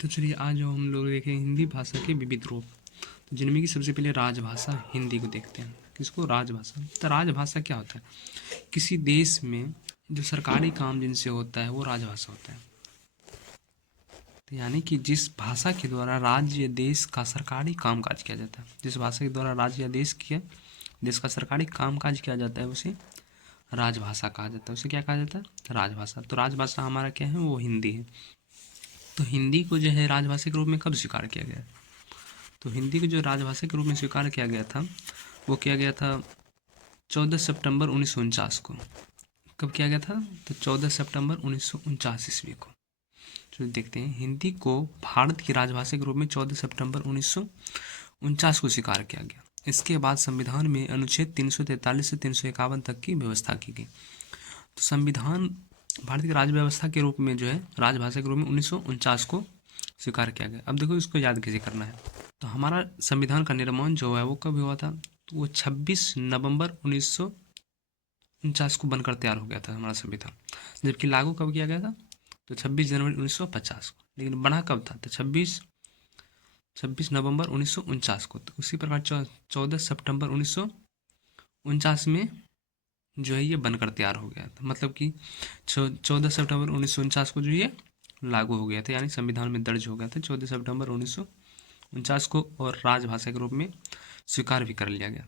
तो चलिए आज हम लोग देखें हिंदी भाषा के विविध रूप। तो जिनमें कि सबसे पहले राजभाषा हिंदी को देखते हैं। किसको? राजभाषा। तो राजभाषा क्या होता है? किसी देश में जो सरकारी काम जिनसे होता है वो राजभाषा होता है। तो यानी कि जिस भाषा के द्वारा राज्य या देश का सरकारी कामकाज किया जाता है, जिस भाषा के द्वारा राज्य या देश का सरकारी कामकाज किया जाता है उसे राजभाषा कहा जाता है। उसे क्या कहा जाता है? राजभाषा। तो राजभाषा हमारा क्या है? वो हिंदी है। तो हिंदी को जो है राजभाषा के रूप में कब स्वीकार किया गया? तो हिंदी को जो राजभाषा के रूप में स्वीकार किया गया था वो किया गया था 14 सितंबर 1949 को। कब किया गया था? तो 14 सितंबर 1949 ईस्वी को। तो देखते हैं, हिंदी को भारत की राजभाषा के रूप में 14 सितंबर 1949 को स्वीकार किया गया। इसके बाद संविधान में अनुच्छेद 343 से 351 तक की व्यवस्था की गई। तो संविधान भारत की राज्य व्यवस्था के रूप में जो है राजभाषा के रूप में 1949 को स्वीकार किया गया। अब देखो इसको याद कैसे करना है। तो हमारा संविधान का निर्माण जो है वो कब हुआ था? तो वो 26 नवंबर 1949 को बनकर तैयार हो गया था हमारा संविधान। जबकि लागू कब किया गया था? तो 26 जनवरी 1950 को। लेकिन बना कब था? तो 26 नवंबर 1949 को। तो उसी प्रकार 14 सितंबर 1949 में जो है ये बनकर तैयार हो गया था। मतलब कि 14 सितंबर 1949 को जो ये लागू हो गया था, यानी संविधान में दर्ज हो गया था 14 सितंबर 1949 को, और राजभाषा के रूप में स्वीकार भी कर लिया गया।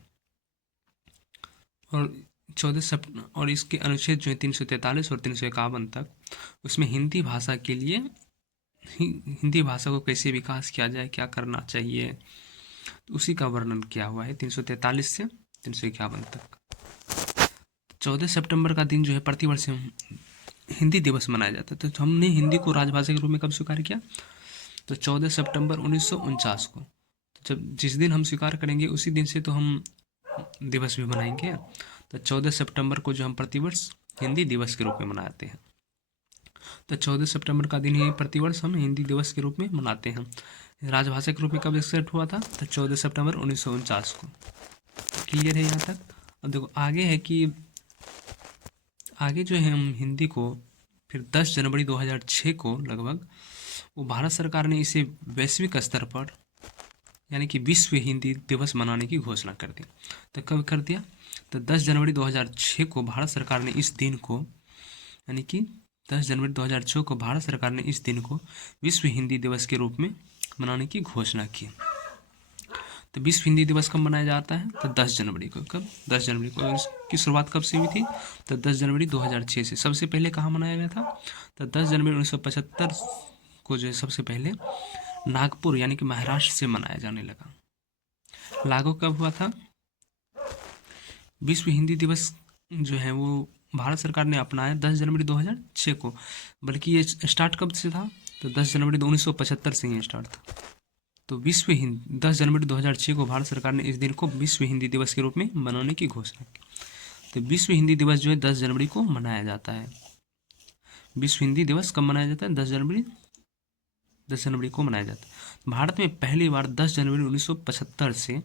और 14 सितंबर और इसके अनुच्छेद जो है 343 और 351 तक, उसमें हिंदी भाषा के लिए हिंदी भाषा को कैसे विकास किया जाए, क्या करना चाहिए, तो उसी का वर्णन किया हुआ है 343 से 351 तक। 14 सितंबर का दिन जो है प्रतिवर्ष हिंदी दिवस मनाया जाता है। तो हमने हिंदी को राजभाषा के रूप में कब स्वीकार किया? तो 14 सितंबर 1949 को। तो जब जिस दिन हम स्वीकार करेंगे उसी दिन से तो हम दिवस भी मनाएंगे। तो 14 सितंबर को जो हम प्रतिवर्ष हिंदी दिवस के रूप में मनाते हैं। तो 14 सितंबर का दिन ही प्रतिवर्ष हम हिंदी दिवस के रूप में मनाते हैं। राजभाषा के रूप में कब एक्सेप्ट हुआ था? तो 14 सितंबर 1949 को। क्लियर है यहाँ तक? अब देखो आगे है कि आगे जो है हम हिंदी को फिर 10 जनवरी 2006 को लगभग वो भारत सरकार ने इसे वैश्विक स्तर पर यानी कि विश्व हिंदी दिवस मनाने की घोषणा कर दी। तो कब कर दिया? तो 10 जनवरी 2006 को भारत सरकार ने इस दिन को यानी कि 10 जनवरी 2006 को भारत सरकार ने इस दिन को विश्व हिंदी दिवस के रूप में मनाने की घोषणा की। तो विश्व हिंदी दिवस कब मनाया जाता है? तो 10 जनवरी को। कब? 10 जनवरी को। इसकी शुरुआत कब से हुई थी? तो 10 जनवरी 2006 से। सबसे पहले कहाँ मनाया गया था? तो 10 जनवरी 1975 को जो है सबसे पहले नागपुर यानी कि महाराष्ट्र से मनाया जाने लगा। लागू कब हुआ था? विश्व हिंदी दिवस जो है वो भारत सरकार ने अपनाया 10 जनवरी 2006 को। बल्कि ये स्टार्ट कब से था? तो 10 जनवरी 1975 से ही स्टार्ट था। तो 10 जनवरी 2006 को भारत सरकार ने इस दिन को विश्व हिंदी दिवस के रूप में मनाने की घोषणा की। तो विश्व हिंदी दिवस जो है 10 जनवरी को मनाया जाता है। विश्व हिंदी दिवस कब मनाया जाता है? 10 जनवरी को मनाया जाता है। भारत में पहली बार 10 जनवरी 1975 से,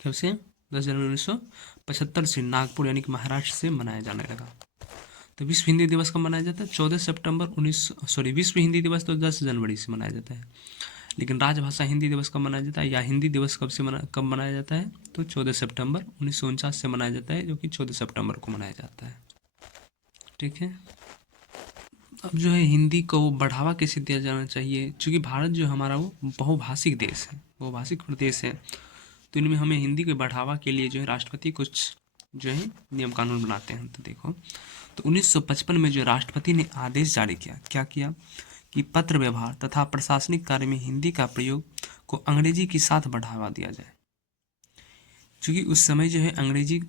कब से? 10 जनवरी 1975 से नागपुर यानी कि महाराष्ट्र से मनाया जाने लगा। तो विश्व हिंदी दिवस कब मनाया जाता है? 14 सितंबर विश्व हिंदी दिवस तो 10 जनवरी से मनाया जाता है, लेकिन राजभाषा हिंदी दिवस कब मनाया जाता है या हिंदी दिवस कब मनाया जाता है? तो 14 सितंबर 1949 से मनाया जाता है, जो कि 14 सितंबर को मनाया जाता है। ठीक है। अब जो है हिंदी को बढ़ावा कैसे दिया जाना चाहिए? क्योंकि भारत जो हमारा वो बहुभाषिक देश है, बहुभाषिक प्रदेश है, तो इनमें हमें हिंदी के बढ़ावा के लिए जो है राष्ट्रपति कुछ जो है नियम कानून बनाते हैं। तो देखो, तो 1955 में जो राष्ट्रपति ने आदेश जारी किया, क्या किया कि पत्र व्यवहार तथा प्रशासनिक कार्य में हिंदी का प्रयोग को अंग्रेजी के साथ बढ़ावा दिया जाए। क्योंकि उस समय जो है अंग्रेजी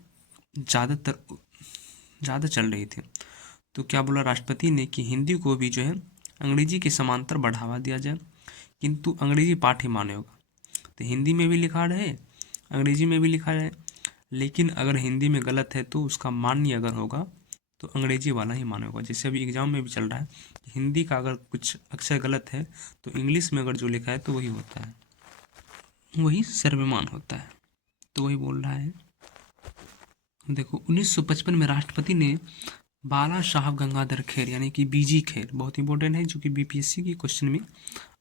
ज़्यादा चल रही थी। तो क्या बोला राष्ट्रपति ने कि हिंदी को भी जो है अंग्रेजी के समांतर बढ़ावा दिया जाए, किंतु अंग्रेजी पाठ्य मान्य होगा। तो हिंदी में भी लिखा रहे, अंग्रेजी में भी लिखा जाए, लेकिन अगर हिंदी में गलत है तो उसका मान्य अगर होगा तो अंग्रेजी वाला ही मान्य होगा। जैसे अभी एग्जाम में भी चल रहा है, हिंदी का अगर कुछ अक्षर गलत है तो इंग्लिश में अगर जो लिखा है तो वही होता है, वही सर्वमान्य होता है। तो वही बोल रहा है। देखो 1955 में राष्ट्रपति ने बाला साहब गंगाधर खेर यानी कि बीजी खेर, बहुत इंपॉर्टेंट है जो कि बीपीएससी के क्वेश्चन में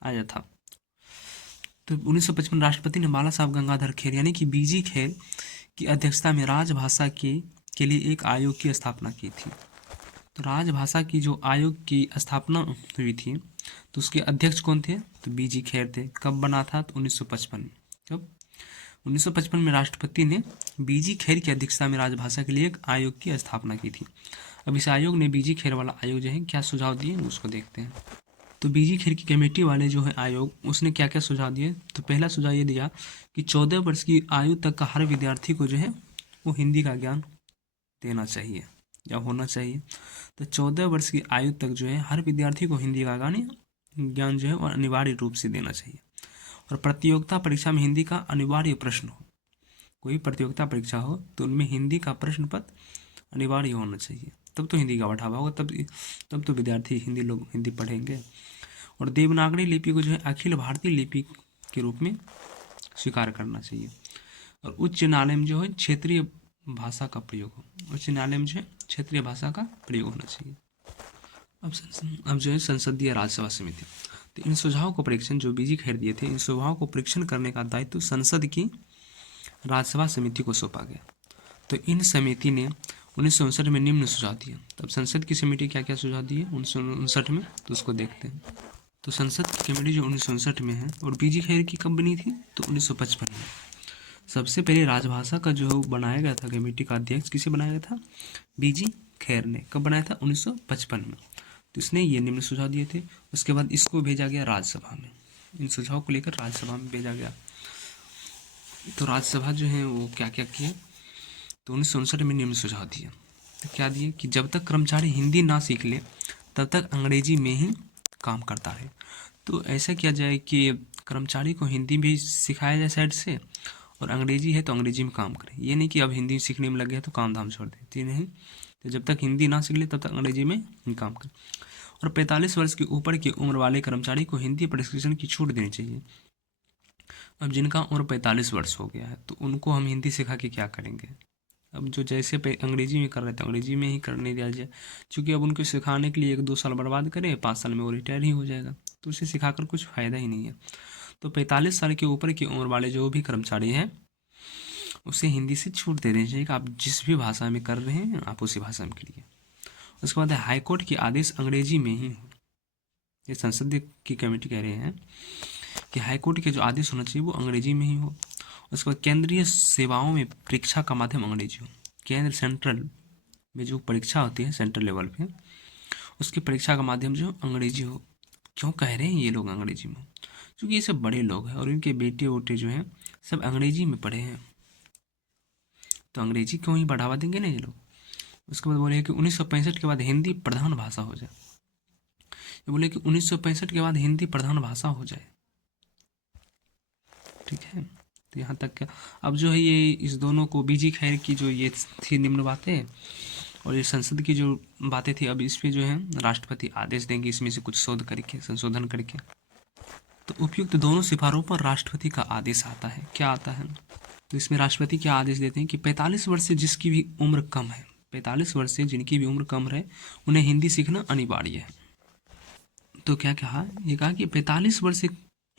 आया था। तो 1955 राष्ट्रपति ने बाला साहब गंगाधर खेर यानी कि बीजी खेर की अध्यक्षता में राजभाषा के लिए एक आयोग की स्थापना की थी। तो राजभाषा की जो आयोग की स्थापना हुई थी तो उसके अध्यक्ष कौन थे? तो बीजी खेर थे। कब बना था? तो 1955 में। कब? 1955 में राष्ट्रपति ने बीजी खेर की अध्यक्षता में राजभाषा के लिए एक आयोग की स्थापना की थी। अब इस आयोग ने बीजी खेर वाला आयोग जो है क्या सुझाव दिए उसको देखते हैं। तो बीजी खेर की कमेटी वाले जो है आयोग, उसने क्या क्या सुझाव दिए? तो पहला सुझाव ये दिया कि 14 वर्ष की आयु तक का हर विद्यार्थी को जो है वो हिंदी का ज्ञान देना चाहिए या होना चाहिए। तो 14 वर्ष की आयु तक जो है हर विद्यार्थी को हिंदी का ज्ञान जो है वो अनिवार्य रूप से देना चाहिए। और प्रतियोगिता परीक्षा में हिंदी का अनिवार्य प्रश्न हो, कोई प्रतियोगिता परीक्षा हो तो उनमें हिंदी का प्रश्न पत्र अनिवार्य होना चाहिए, तब तो हिंदी का बढ़ावा होगा, तब तो विद्यार्थी हिंदी पढ़ेंगे। और देवनागरी लिपि को जो है अखिल भारतीय लिपि के रूप में स्वीकार करना चाहिए। और उच्च न्यायालय में जो है क्षेत्रीय भाषा का प्रयोग हो, उच्च न्यायालय में जो है क्षेत्रीय भाषा का प्रयोग होना चाहिए। अब जो है संसदीय राज्यसभा समिति, तो इन सुझावों को परीक्षण जो बीजी खेर दिए थे, इन सुझावों को परीक्षण करने का दायित्व संसद की राज्यसभा समिति को सौंपा गया। तो इन समिति ने 1959 में निम्न सुझाव दिए। तब संसद की समिति क्या क्या सुझाव दिए 1959 में, तो उसको देखते हैं। तो संसद की कमेटी जो 1959 में है और बीजी खेर की कब बनी थी? तो 1955 में। सबसे पहले राजभाषा का जो बनाया गया था कमेटी का अध्यक्ष किसे बनाया गया था? बीजी खेर ने। कब बनाया था? 1955 में। तो इसने ये निम्न सुझाव दिए थे। उसके बाद इसको भेजा गया राज्यसभा में, इन सुझाव को लेकर राज्यसभा में भेजा गया। तो राज्यसभा जो है वो क्या क्या किया? तो 1959 में निम्न सुझाव दिया। तो क्या दिए कि जब तक कर्मचारी हिंदी ना सीख ले तब तक अंग्रेजी में ही काम करता है। तो ऐसा किया जाए कि कर्मचारी को हिंदी भी सिखाया जाए साइड से, और अंग्रेजी है तो अंग्रेजी में काम करे। ये नहीं कि अब हिंदी सीखने में लग गया तो काम धाम छोड़ दे, तो नहीं। तो जब तक हिंदी ना सीख ले तब तक अंग्रेजी में ही काम करे। और 45 वर्ष की ऊपर की उम्र वाले कर्मचारी को हिंदी प्रशिक्षण की छूट देनी चाहिए। अब जिनका उम्र 45 वर्ष हो गया है तो उनको हम हिंदी सिखा के क्या करेंगे? अब जो जैसे अंग्रेजी में कर रहे थे अंग्रेजी में ही करने दिया जाए, क्योंकि अब उनको सिखाने के लिए 1-2 साल बर्बाद करें, 5 साल में वो रिटायर ही हो जाएगा, तो उसे सिखाकर कुछ फ़ायदा ही नहीं है। तो 45 साल के ऊपर की उम्र वाले जो भी कर्मचारी हैं उसे हिंदी से छूट दे देनी चाहिए कि आप जिस भी भाषा में कर रहे हैं आप उसी भाषा में करिए। उसके बाद हाईकोर्ट के आदेश अंग्रेजी में ही हो। ये संसदीय की कमेटी कह रहे हैं कि हाईकोर्ट के जो आदेश होना चाहिए वो अंग्रेजी में ही हो। उसके बाद केंद्रीय सेवाओं में परीक्षा का माध्यम अंग्रेजी हो। केंद्र सेंट्रल में जो परीक्षा होती है सेंट्रल लेवल पे, उसकी परीक्षा का माध्यम जो अंग्रेजी हो। क्यों कह रहे हैं ये लोग अंग्रेजी में? क्योंकि ये सब बड़े लोग हैं और इनके बेटे वोटे जो हैं सब अंग्रेजी में पढ़े हैं, तो अंग्रेजी क्यों ही बढ़ावा देंगे ना ये लोग। उसके बाद बोले कि 1965 के बाद हिंदी प्रधान भाषा हो जाए। ये बोले कि 1965 के बाद हिंदी प्रधान भाषा हो जाए। ठीक है, तो यहाँ तक क्या। अब जो है ये इस दोनों को बीजी खैर की जो ये थी निम्न बातें और ये संसद की जो बातें थी, अब इस पे जो है राष्ट्रपति आदेश देंगे इसमें से कुछ शोध करके संशोधन करके। तो उपयुक्त दोनों सिफारों पर राष्ट्रपति का आदेश आता है। क्या आता है? तो इसमें राष्ट्रपति क्या आदेश देते हैं कि 45 वर्ष से जिसकी भी उम्र कम है, 45 वर्ष से जिनकी भी उम्र कम रहे उन्हें हिंदी सीखना अनिवार्य है। तो क्या कहा? ये कहा कि 45 वर्ष से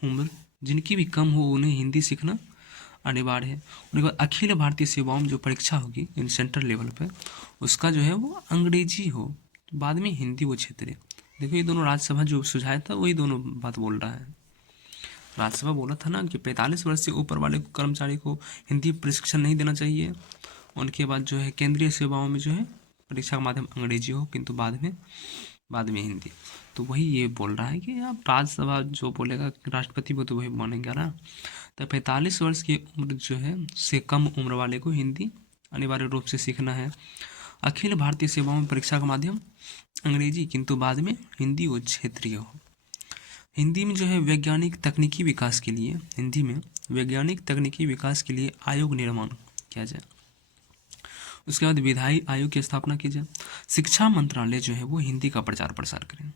उम्र जिनकी भी कम हो उन्हें हिंदी सीखना अनिवार्य है। उनके बाद अखिल भारतीय सेवाओं में जो परीक्षा होगी इन सेंट्रल लेवल पे, उसका जो है वो अंग्रेजी हो, बाद में हिंदी वो क्षेत्रीय। देखो ये दोनों राज्यसभा जो सुझाया था वही दोनों बात बोल रहा है। राज्यसभा बोला था ना कि 45 वर्ष से ऊपर वाले कर्मचारी को हिंदी प्रशिक्षण नहीं देना चाहिए। उनके बाद जो है केंद्रीय सेवाओं में जो है परीक्षा का माध्यम अंग्रेजी हो, किंतु बाद में हिंदी। तो वही ये बोल रहा है कि आप राज्यसभा जो बोलेगा राष्ट्रपति वो तो वही मानेंगे ना। तो 45 वर्ष की उम्र जो है से कम उम्र वाले को हिंदी अनिवार्य रूप से सीखना है। अखिल भारतीय सेवाओं में परीक्षा का माध्यम अंग्रेजी, किंतु बाद में हिंदी वो क्षेत्रीय हो। हिंदी में जो है वैज्ञानिक तकनीकी विकास के लिए, हिंदी में वैज्ञानिक तकनीकी विकास के लिए आयोग निर्माण किया जाए। उसके बाद विधायी आयोग की स्थापना की जाए। शिक्षा मंत्रालय जो है वो हिंदी का प्रचार प्रसार करें।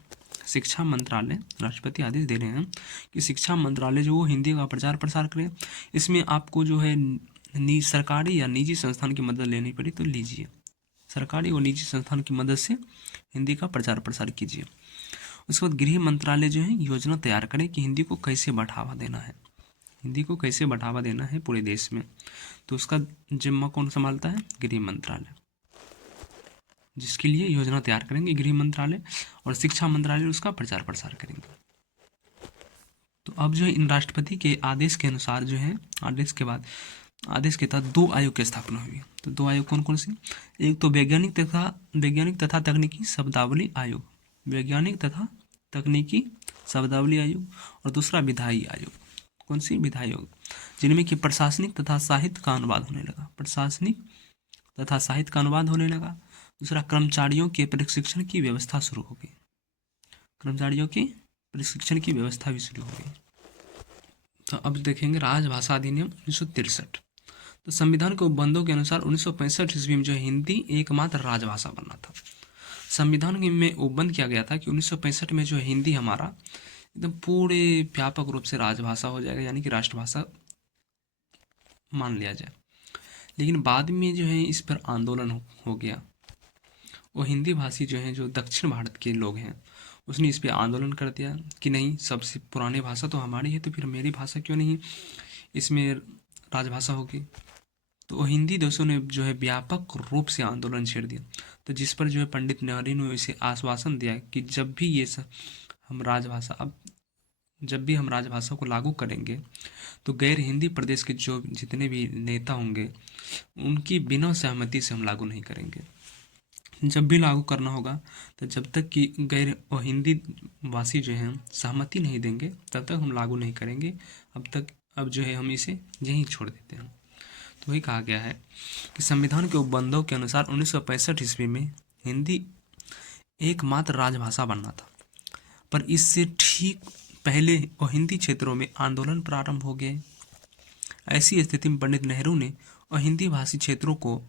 शिक्षा मंत्रालय, राष्ट्रपति आदेश दे रहे हैं कि शिक्षा मंत्रालय जो वो हिंदी का प्रचार प्रसार करे। इसमें आपको जो है सरकारी या निजी संस्थान की मदद लेनी पड़ी तो लीजिए, सरकारी और निजी संस्थान की मदद से हिंदी का प्रचार प्रसार कीजिए। उसके बाद गृह मंत्रालय जो है योजना तैयार करे कि हिंदी को कैसे बढ़ावा देना है, हिंदी को कैसे बढ़ावा देना है पूरे देश में। तो उसका जिम्मा कौन संभालता है? गृह मंत्रालय, जिसके लिए योजना तैयार करेंगे गृह मंत्रालय, और शिक्षा मंत्रालय उसका प्रचार प्रसार करेंगे। तो अब जो है इन राष्ट्रपति के आदेश के अनुसार जो है, आदेश के बाद, आदेश के तहत 2 आयोग की स्थापना हुई। तो 2 आयोग कौन कौन से? एक तो वैज्ञानिक तथा तकनीकी शब्दावली आयोग, वैज्ञानिक तथा तकनीकी शब्दावली आयोग, और दूसरा विधायी आयोग। कौन सी? विधायी आयोग, जिनमें कि प्रशासनिक तथा साहित्य का अनुवाद होने लगा, प्रशासनिक तथा साहित्य का अनुवाद होने लगा। दूसरा, कर्मचारियों के प्रशिक्षण की व्यवस्था शुरू हो गई, कर्मचारियों के प्रशिक्षण की व्यवस्था भी शुरू हो गई। तो अब देखेंगे राजभाषा अधिनियम 1963। तो संविधान के उपबंधों के अनुसार 1965 ईस्वी में जो है हिंदी एकमात्र राजभाषा बनना था। संविधान में उपबंध किया गया था कि 1965 में जो है हिंदी हमारा एकदम पूरे व्यापक रूप से राजभाषा हो जाएगा, यानी कि राष्ट्रभाषा मान लिया जाए। लेकिन बाद में जो है इस पर आंदोलन हो गया, वो हिंदी भाषी जो हैं, जो दक्षिण भारत के लोग हैं, उसने इस पर आंदोलन कर दिया कि नहीं, सबसे पुरानी भाषा तो हमारी है, तो फिर मेरी भाषा क्यों नहीं इसमें राजभाषा होगी। तो हिंदी देशों ने जो है व्यापक रूप से आंदोलन छेड़ दिया। तो जिस पर जो है पंडित नेहरू ने इसे आश्वासन दिया कि जब भी हम राजभाषा को लागू करेंगे तो गैर हिंदी प्रदेश के जो जितने भी नेता होंगे उनकी बिना सहमति से हम लागू नहीं करेंगे। जब भी लागू करना होगा तो जब तक कि गैर और हिंदी वासी जो हैं सहमति नहीं देंगे तब तक हम लागू नहीं करेंगे। अब जो है हम इसे यहीं छोड़ देते हैं। तो वही कहा गया है कि संविधान के उपबंधों के अनुसार 1965 ईस्वी में हिंदी एकमात्र राजभाषा बनना था, पर इससे ठीक पहले और हिंदी क्षेत्रों में आंदोलन प्रारंभ हो गए। ऐसी स्थिति में पंडित नेहरू ने और हिंदी भाषी क्षेत्रों को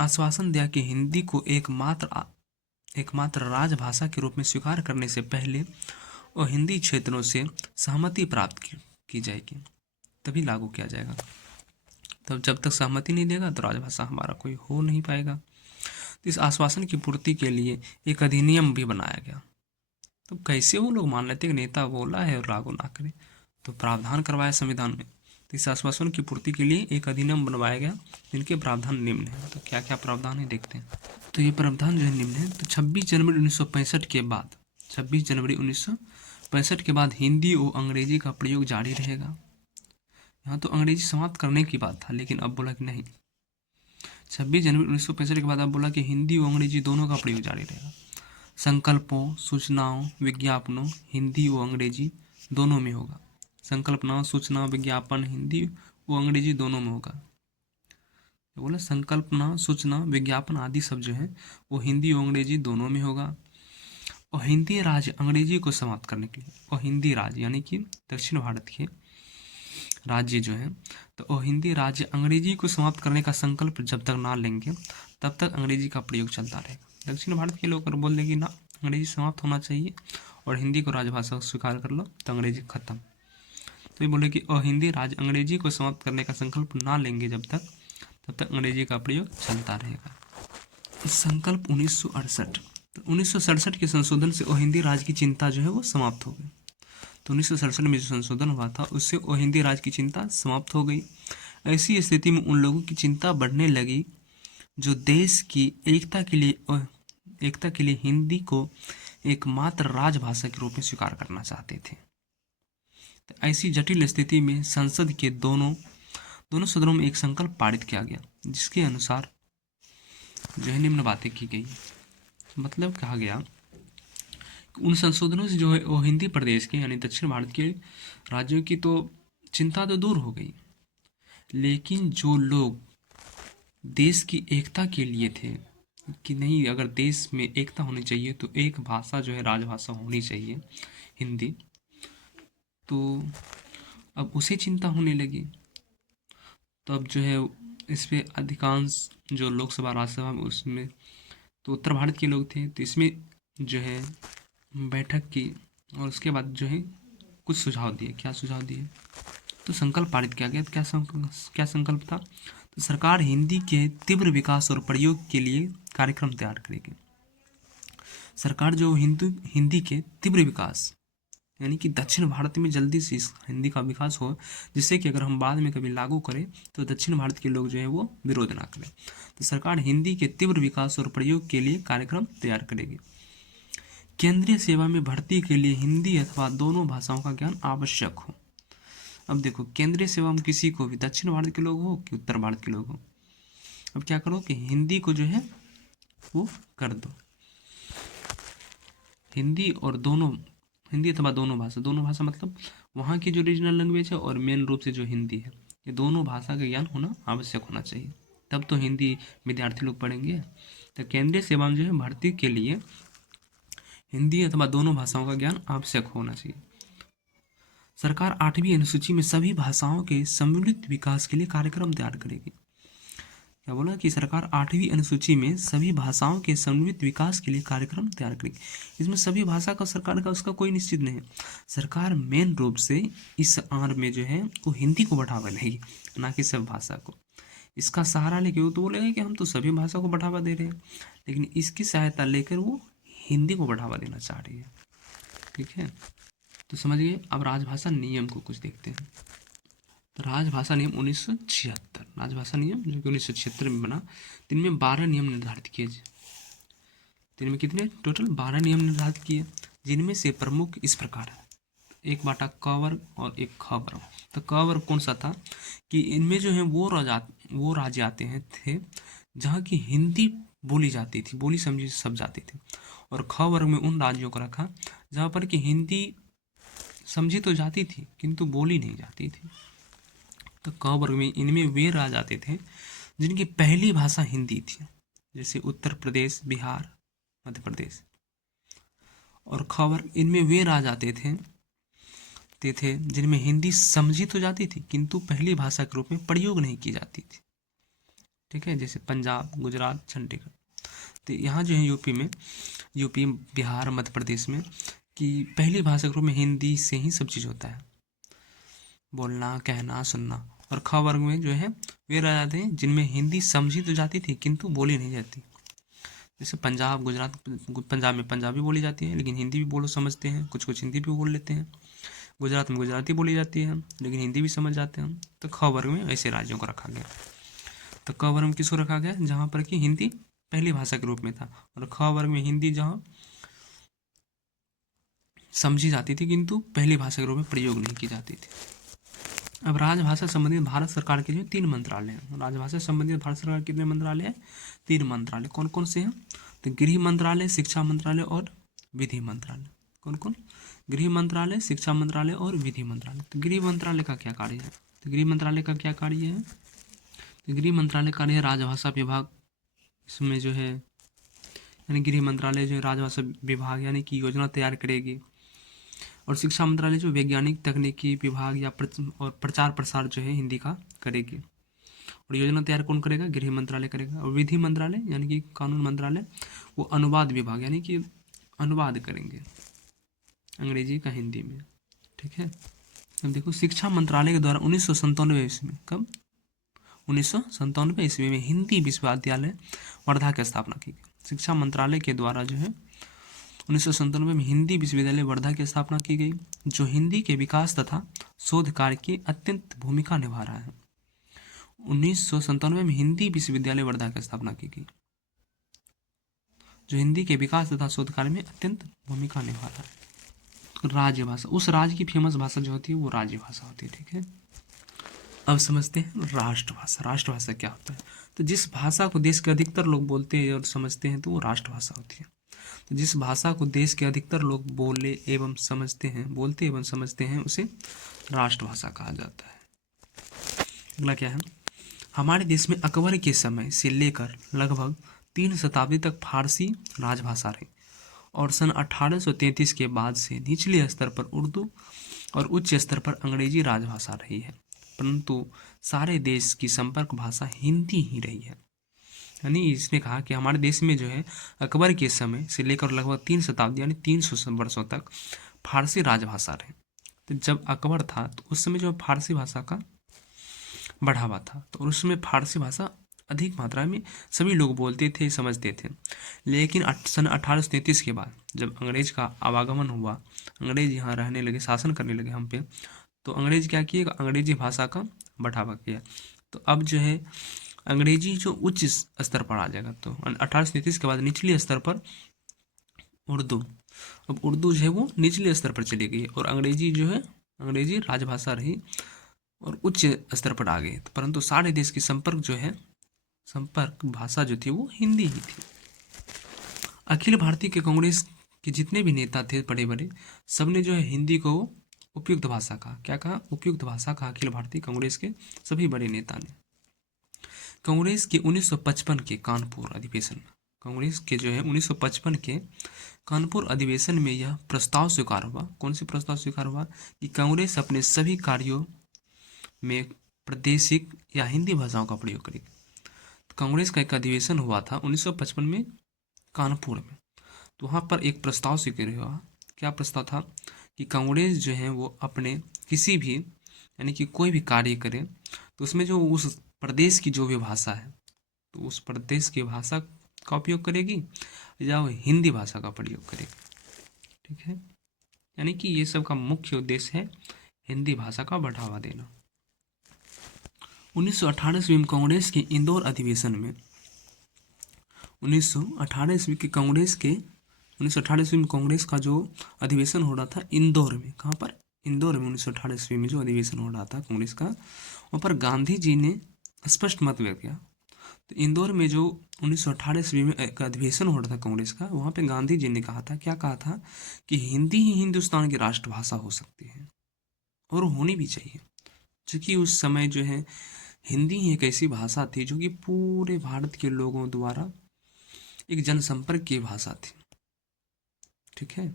आश्वासन दिया कि हिंदी को एकमात्र राजभाषा के रूप में स्वीकार करने से पहले और हिंदी क्षेत्रों से सहमति प्राप्त की जाएगी, तभी लागू किया जाएगा। तब जब तक सहमति नहीं देगा तो राजभाषा हमारा कोई हो नहीं पाएगा। तो इस आश्वासन की पूर्ति के लिए एक अधिनियम भी बनाया गया। तो कैसे वो लोग मान लेते कि नेता बोला है और लागू ना करे, तो प्रावधान करवाया संविधान में। तो इस आश्वासन की पूर्ति के लिए एक अधिनियम बनवाया गया जिनके प्रावधान निम्न है। तो क्या क्या प्रावधान है देखते हैं। तो ये प्रावधान जो है निम्न है। तो 26 जनवरी 1965 के बाद हिंदी और अंग्रेजी का प्रयोग जारी रहेगा। यहाँ तो अंग्रेजी समाप्त करने की बात था, लेकिन अब बोला कि नहीं, 26 जनवरी 1965 के बाद अब बोला कि हिंदी और अंग्रेजी दोनों का प्रयोग जारी रहेगा। संकल्पों, सूचनाओं, विज्ञापनों हिंदी और अंग्रेजी दोनों में होगा। संकल्पना, सूचना, विज्ञापन हिंदी व अंग्रेजी दोनों में होगा। तो बोला संकल्पना, सूचना, विज्ञापन आदि सब जो है वो हिंदी और अंग्रेजी दोनों में होगा। और हिंदी राज्य अंग्रेजी को समाप्त करने के लिए, और हिंदी राज्य यानी कि दक्षिण भारत के राज्य जो है, तो वो हिंदी राज्य अंग्रेजी को समाप्त करने का संकल्प जब तक ना लेंगे तब तक अंग्रेजी का प्रयोग चलता रहेगा। दक्षिण भारत के लोग अगर बोल देंगे ना अंग्रेजी समाप्त होना चाहिए और हिंदी को राजभाषा स्वीकार कर लो तो अंग्रेजी खत्म। तो ये बोले कि हिंदी राज्य अंग्रेजी को समाप्त करने का संकल्प ना लेंगे तब तक अंग्रेजी का प्रयोग चलता रहेगा। संकल्प 1968। तो 1967 के संशोधन से हिंदी राज्य की चिंता जो है वो समाप्त हो गई। तो 1967 में जो संशोधन हुआ था उससे हिंदी राज्य की चिंता समाप्त हो गई। ऐसी स्थिति में उन लोगों की चिंता बढ़ने लगी जो देश की एकता के लिए हिंदी को एकमात्र राजभाषा के रूप में स्वीकार करना चाहते थे। तो ऐसी जटिल स्थिति में संसद के दोनों सदनों में एक संकल्प पारित किया गया जिसके अनुसार जो है निम्न बातें की गई। मतलब कहा गया उन संशोधनों से जो है वो हिंदी प्रदेश के यानी दक्षिण भारत के राज्यों की तो चिंता तो दूर हो गई, लेकिन जो लोग देश की एकता के लिए थे कि नहीं, अगर देश में एकता होनी चाहिए तो एक भाषा जो है राजभाषा होनी चाहिए हिंदी, तो अब उसे चिंता होने लगी। तो अब जो है इस पे अधिकांश जो लोकसभा राज्यसभा में उसमें तो उत्तर भारत के लोग थे, तो इसमें जो है बैठक की और उसके बाद जो है कुछ सुझाव दिए। क्या सुझाव दिए? तो संकल्प पारित किया गया। क्या संकल्प था? तो सरकार हिंदी के तीव्र विकास और प्रयोग के लिए कार्यक्रम तैयार करेगी। सरकार जो हिंदी के तीव्र विकास, यानी कि दक्षिण भारत में जल्दी से इस हिंदी का विकास हो, जिससे कि अगर हम बाद में कभी लागू करें तो दक्षिण भारत के लोग जो है वो विरोध ना करें। तो सरकार हिंदी के तीव्र विकास और प्रयोग के लिए कार्यक्रम तैयार करेगी। केंद्रीय सेवा में भर्ती के लिए हिंदी अथवा दोनों भाषाओं का ज्ञान आवश्यक हो। अब देखो, केंद्रीय सेवा में किसी को भी, दक्षिण भारत के लोग हो कि उत्तर भारत के लोग हो, अब क्या करो कि हिंदी को जो है वो कर दो। हिंदी और दोनों, हिंदी अथवा दोनों भाषा मतलब वहाँ की जो रीजनल लैंग्वेज है और मेन रूप से जो हिंदी है, ये दोनों भाषा का ज्ञान होना आवश्यक होना चाहिए, तब तो हिंदी विद्यार्थी लोग पढ़ेंगे। तो केंद्रीय सेवा में जो है भर्ती के लिए हिंदी अथवा दोनों भाषाओं का ज्ञान आवश्यक होना चाहिए। सरकार 8वीं अनुसूची में सभी भाषाओं के सम्मिलित विकास के लिए कार्यक्रम तैयार करेगी। क्या बोला कि सरकार 8वीं अनुसूची में सभी भाषाओं के सम्मिलित विकास के लिए कार्यक्रम तैयार करेगी। इसमें सभी भाषा का सरकार का उसका कोई निश्चित नहीं है। सरकार मेन रूप से इस आर में जो है वो हिंदी को बढ़ावा देगी, ना कि सब भाषा को। इसका सहारा लेके वो तो बोलेगा कि हम तो सभी भाषा को बढ़ावा दे रहे हैं, लेकिन इसकी सहायता लेकर वो हिंदी को बढ़ावा देना चाह रही है। ठीक है, तो समझिए। अब राजभाषा नियम को कुछ देखते हैं। तो राजभाषा नियम 1976, राजभाषा नियम जो कि 1976 में बना, तो इनमें 12 नियम निर्धारित किए। तो इनमें कितने टोटल 12 नियम निर्धारित किए, जिनमें से प्रमुख इस प्रकार है। एक बाटा क वर्ग और एक ख वर्ग। तो क वर्ग कौन सा था कि इनमें जो है वो राज्य आते हैं थे जहाँ की हिंदी बोली जाती थी, बोली समझी सब जाती थी। और ख वर्ग में उन राज्यों को रखा जहाँ पर कि हिंदी समझी तो जाती थी किंतु बोली नहीं जाती थी। तो क वर्ग में इनमें वे राज्य आते थे जिनकी पहली भाषा हिंदी थी, जैसे उत्तर प्रदेश, बिहार, मध्य प्रदेश। और ख वर्ग इनमें वे राज्य आते थे जिनमें हिंदी समझी तो जाती थी किंतु पहली भाषा के रूप में प्रयोग नहीं की जाती थी। ठीक है, जैसे पंजाब, गुजरात, चंडीगढ़। तो यहाँ जो है यूपी, बिहार, मध्य प्रदेश में कि पहली भाषा के रूप में हिंदी से ही सब चीज़ होता है, बोलना, कहना, सुनना। और ख वर्ग में जो है वे रह जाते हैं जिनमें हिंदी समझी तो जाती थी किंतु बोली नहीं जाती। जैसे पंजाब, गुजरात। पंजाब में पंजाबी बोली जाती है लेकिन हिंदी भी बोलो समझते हैं, कुछ कुछ हिंदी भी बोल लेते हैं। गुजरात में गुजराती बोली जाती है लेकिन हिंदी भी समझ जाते हैं। तो ख वर्ग में ऐसे राज्यों को रखा गया। तो क वर्ग में किसको रखा गया, जहाँ पर कि हिंदी पहली भाषा के रूप में था, और ख वर्ग में हिंदी जहाँ समझी जाती थी किंतु पहली भाषा के रूप में प्रयोग नहीं की जाती थी। अब राजभाषा संबंधित भारत सरकार के जो 3 मंत्रालय हैं। राजभाषा संबंधित भारत सरकार कितने मंत्रालय हैं? 3 मंत्रालय। कौन कौन से हैं? तो गृह मंत्रालय, शिक्षा मंत्रालय और विधि मंत्रालय। कौन कौन? गृह मंत्रालय, शिक्षा मंत्रालय और विधि मंत्रालय। तो गृह मंत्रालय का क्या कार्य है? तो गृह मंत्रालय का क्या कार्य है? तो गृह मंत्रालय कार्य है राजभाषा विभाग। इसमें जो है यानी गृह मंत्रालय जो है राजभाषा विभाग यानी कि योजना तैयार करेगी। और शिक्षा मंत्रालय जो वैज्ञानिक तकनीकी विभाग या और प्रचार प्रसार जो है हिंदी का करेगी। और योजना तैयार कौन करेगा? गृह मंत्रालय करेगा। और विधि मंत्रालय यानी कि कानून मंत्रालय, वो अनुवाद विभाग यानी कि अनुवाद करेंगे अंग्रेजी का हिंदी में। ठीक है, अब देखो शिक्षा मंत्रालय के द्वारा 1997 ईस्वी में, कब? 1997 ईस्वी में हिंदी विश्वविद्यालय वर्धा की स्थापना की गई। शिक्षा मंत्रालय के द्वारा जो है 1997 में हिंदी विश्वविद्यालय वर्धा की स्थापना की गई, जो हिंदी के विकास तथा शोध कार्य की अत्यंत भूमिका निभा रहा है। 1997 में हिंदी विश्वविद्यालय वर्धा की स्थापना की गई, जो हिंदी के विकास तथा शोध कार्य में अत्यंत भूमिका निभा रहा है। राजभाषा, उस राज्य की फेमस भाषा जो होती है वो राजभाषा होती है। ठीक है, अब समझते हैं राष्ट्रभाषा। राष्ट्रभाषा क्या होता है? तो जिस भाषा को देश के अधिकतर लोग बोलते हैं और समझते हैं तो वो राष्ट्रभाषा होती है। तो जिस भाषा को देश के अधिकतर लोग बोलते एवं समझते हैं उसे राष्ट्रभाषा कहा जाता है। अगला क्या है? हमारे देश में अकबर के समय से लेकर लगभग 3 शताब्दी तक फारसी राजभाषा रही और सन 1833 के बाद से निचले स्तर पर उर्दू और उच्च स्तर पर अंग्रेजी राजभाषा रही है, परंतु सारे देश की संपर्क भाषा हिंदी ही रही है। यानी इसने कहा कि हमारे देश में जो है अकबर के समय से लेकर लगभग 3 शताब्दी यानी 300 वर्षों तक फारसी राजभाषा रही। तो जब अकबर था तो उस समय जो फारसी भाषा का बढ़ावा था, तो उस समय फारसी भाषा अधिक मात्रा में सभी लोग बोलते थे, समझते थे। लेकिन सन 1833 के बाद जब अंग्रेज का आवागमन हुआ, अंग्रेज यहाँ रहने लगे, शासन करने लगे हम पे, तो अंग्रेज क्या किए, अंग्रेजी भाषा का बढ़ावा किया। तो अब जो है अंग्रेजी जो उच्च स्तर पर आ जाएगा, तो 1833 के बाद निचले स्तर पर उर्दू, अब उर्दू जो है वो निचले स्तर पर चली गई और अंग्रेजी जो है, अंग्रेजी राजभाषा रही और उच्च स्तर पर आ गई। परंतु सारे देश की संपर्क भाषा जो थी वो हिंदी ही थी। अखिल भारतीय के कांग्रेस के जितने भी नेता थे बड़े बड़े, सबने जो है हिंदी को उपयुक्त भाषा कहा। क्या कहा? उपयुक्त भाषा कहा अखिल भारतीय कांग्रेस के सभी बड़े नेता ने। कांग्रेस के 1955 के कानपुर अधिवेशन में, कांग्रेस के जो है 1955 के कानपुर अधिवेशन में यह प्रस्ताव स्वीकार हुआ। कौन सी प्रस्ताव स्वीकार हुआ? कि कांग्रेस अपने सभी कार्यों में प्रादेशिक या हिंदी भाषाओं का प्रयोग करेगी। तो कांग्रेस का एक अधिवेशन हुआ था 1955 में कानपुर में, तो वहाँ पर एक प्रस्ताव स्वीकार हुआ। क्या प्रस्ताव था? कि कांग्रेस जो है वो अपने किसी भी, यानी कि कोई भी कार्य करे तो उसमें जो उस प्रदेश की जो भी भाषा है, तो उस प्रदेश की भाषा का उपयोग करेगी या वो हिंदी भाषा का प्रयोग करेगी। ठीक है, यानी कि ये सब का मुख्य उद्देश्य है हिंदी भाषा का बढ़ावा देना। 1918 में कांग्रेस के इंदौर अधिवेशन में, 1918 ईस्वी के कांग्रेस के 1918 ईस्वी में कांग्रेस का जो अधिवेशन हो रहा था इंदौर में, कहाँ पर? इंदौर में 1918 ईस्वी में जो अधिवेशन हो रहा था कांग्रेस का, वहाँ पर गांधी जी ने स्पष्ट मत व्यक्त किया। तो इंदौर में जो 1918 ईस्वी में एक अधिवेशन हो रहा था कांग्रेस का, वहाँ पे गांधी जी ने कहा था, क्या कहा था? कि हिंदी ही हिंदुस्तान की राष्ट्रभाषा हो सकती है और होनी भी चाहिए, क्योंकि उस समय जो है हिंदी ही एक ऐसी भाषा थी जो कि पूरे भारत के लोगों द्वारा एक जनसंपर्क की भाषा थी। ठीक है,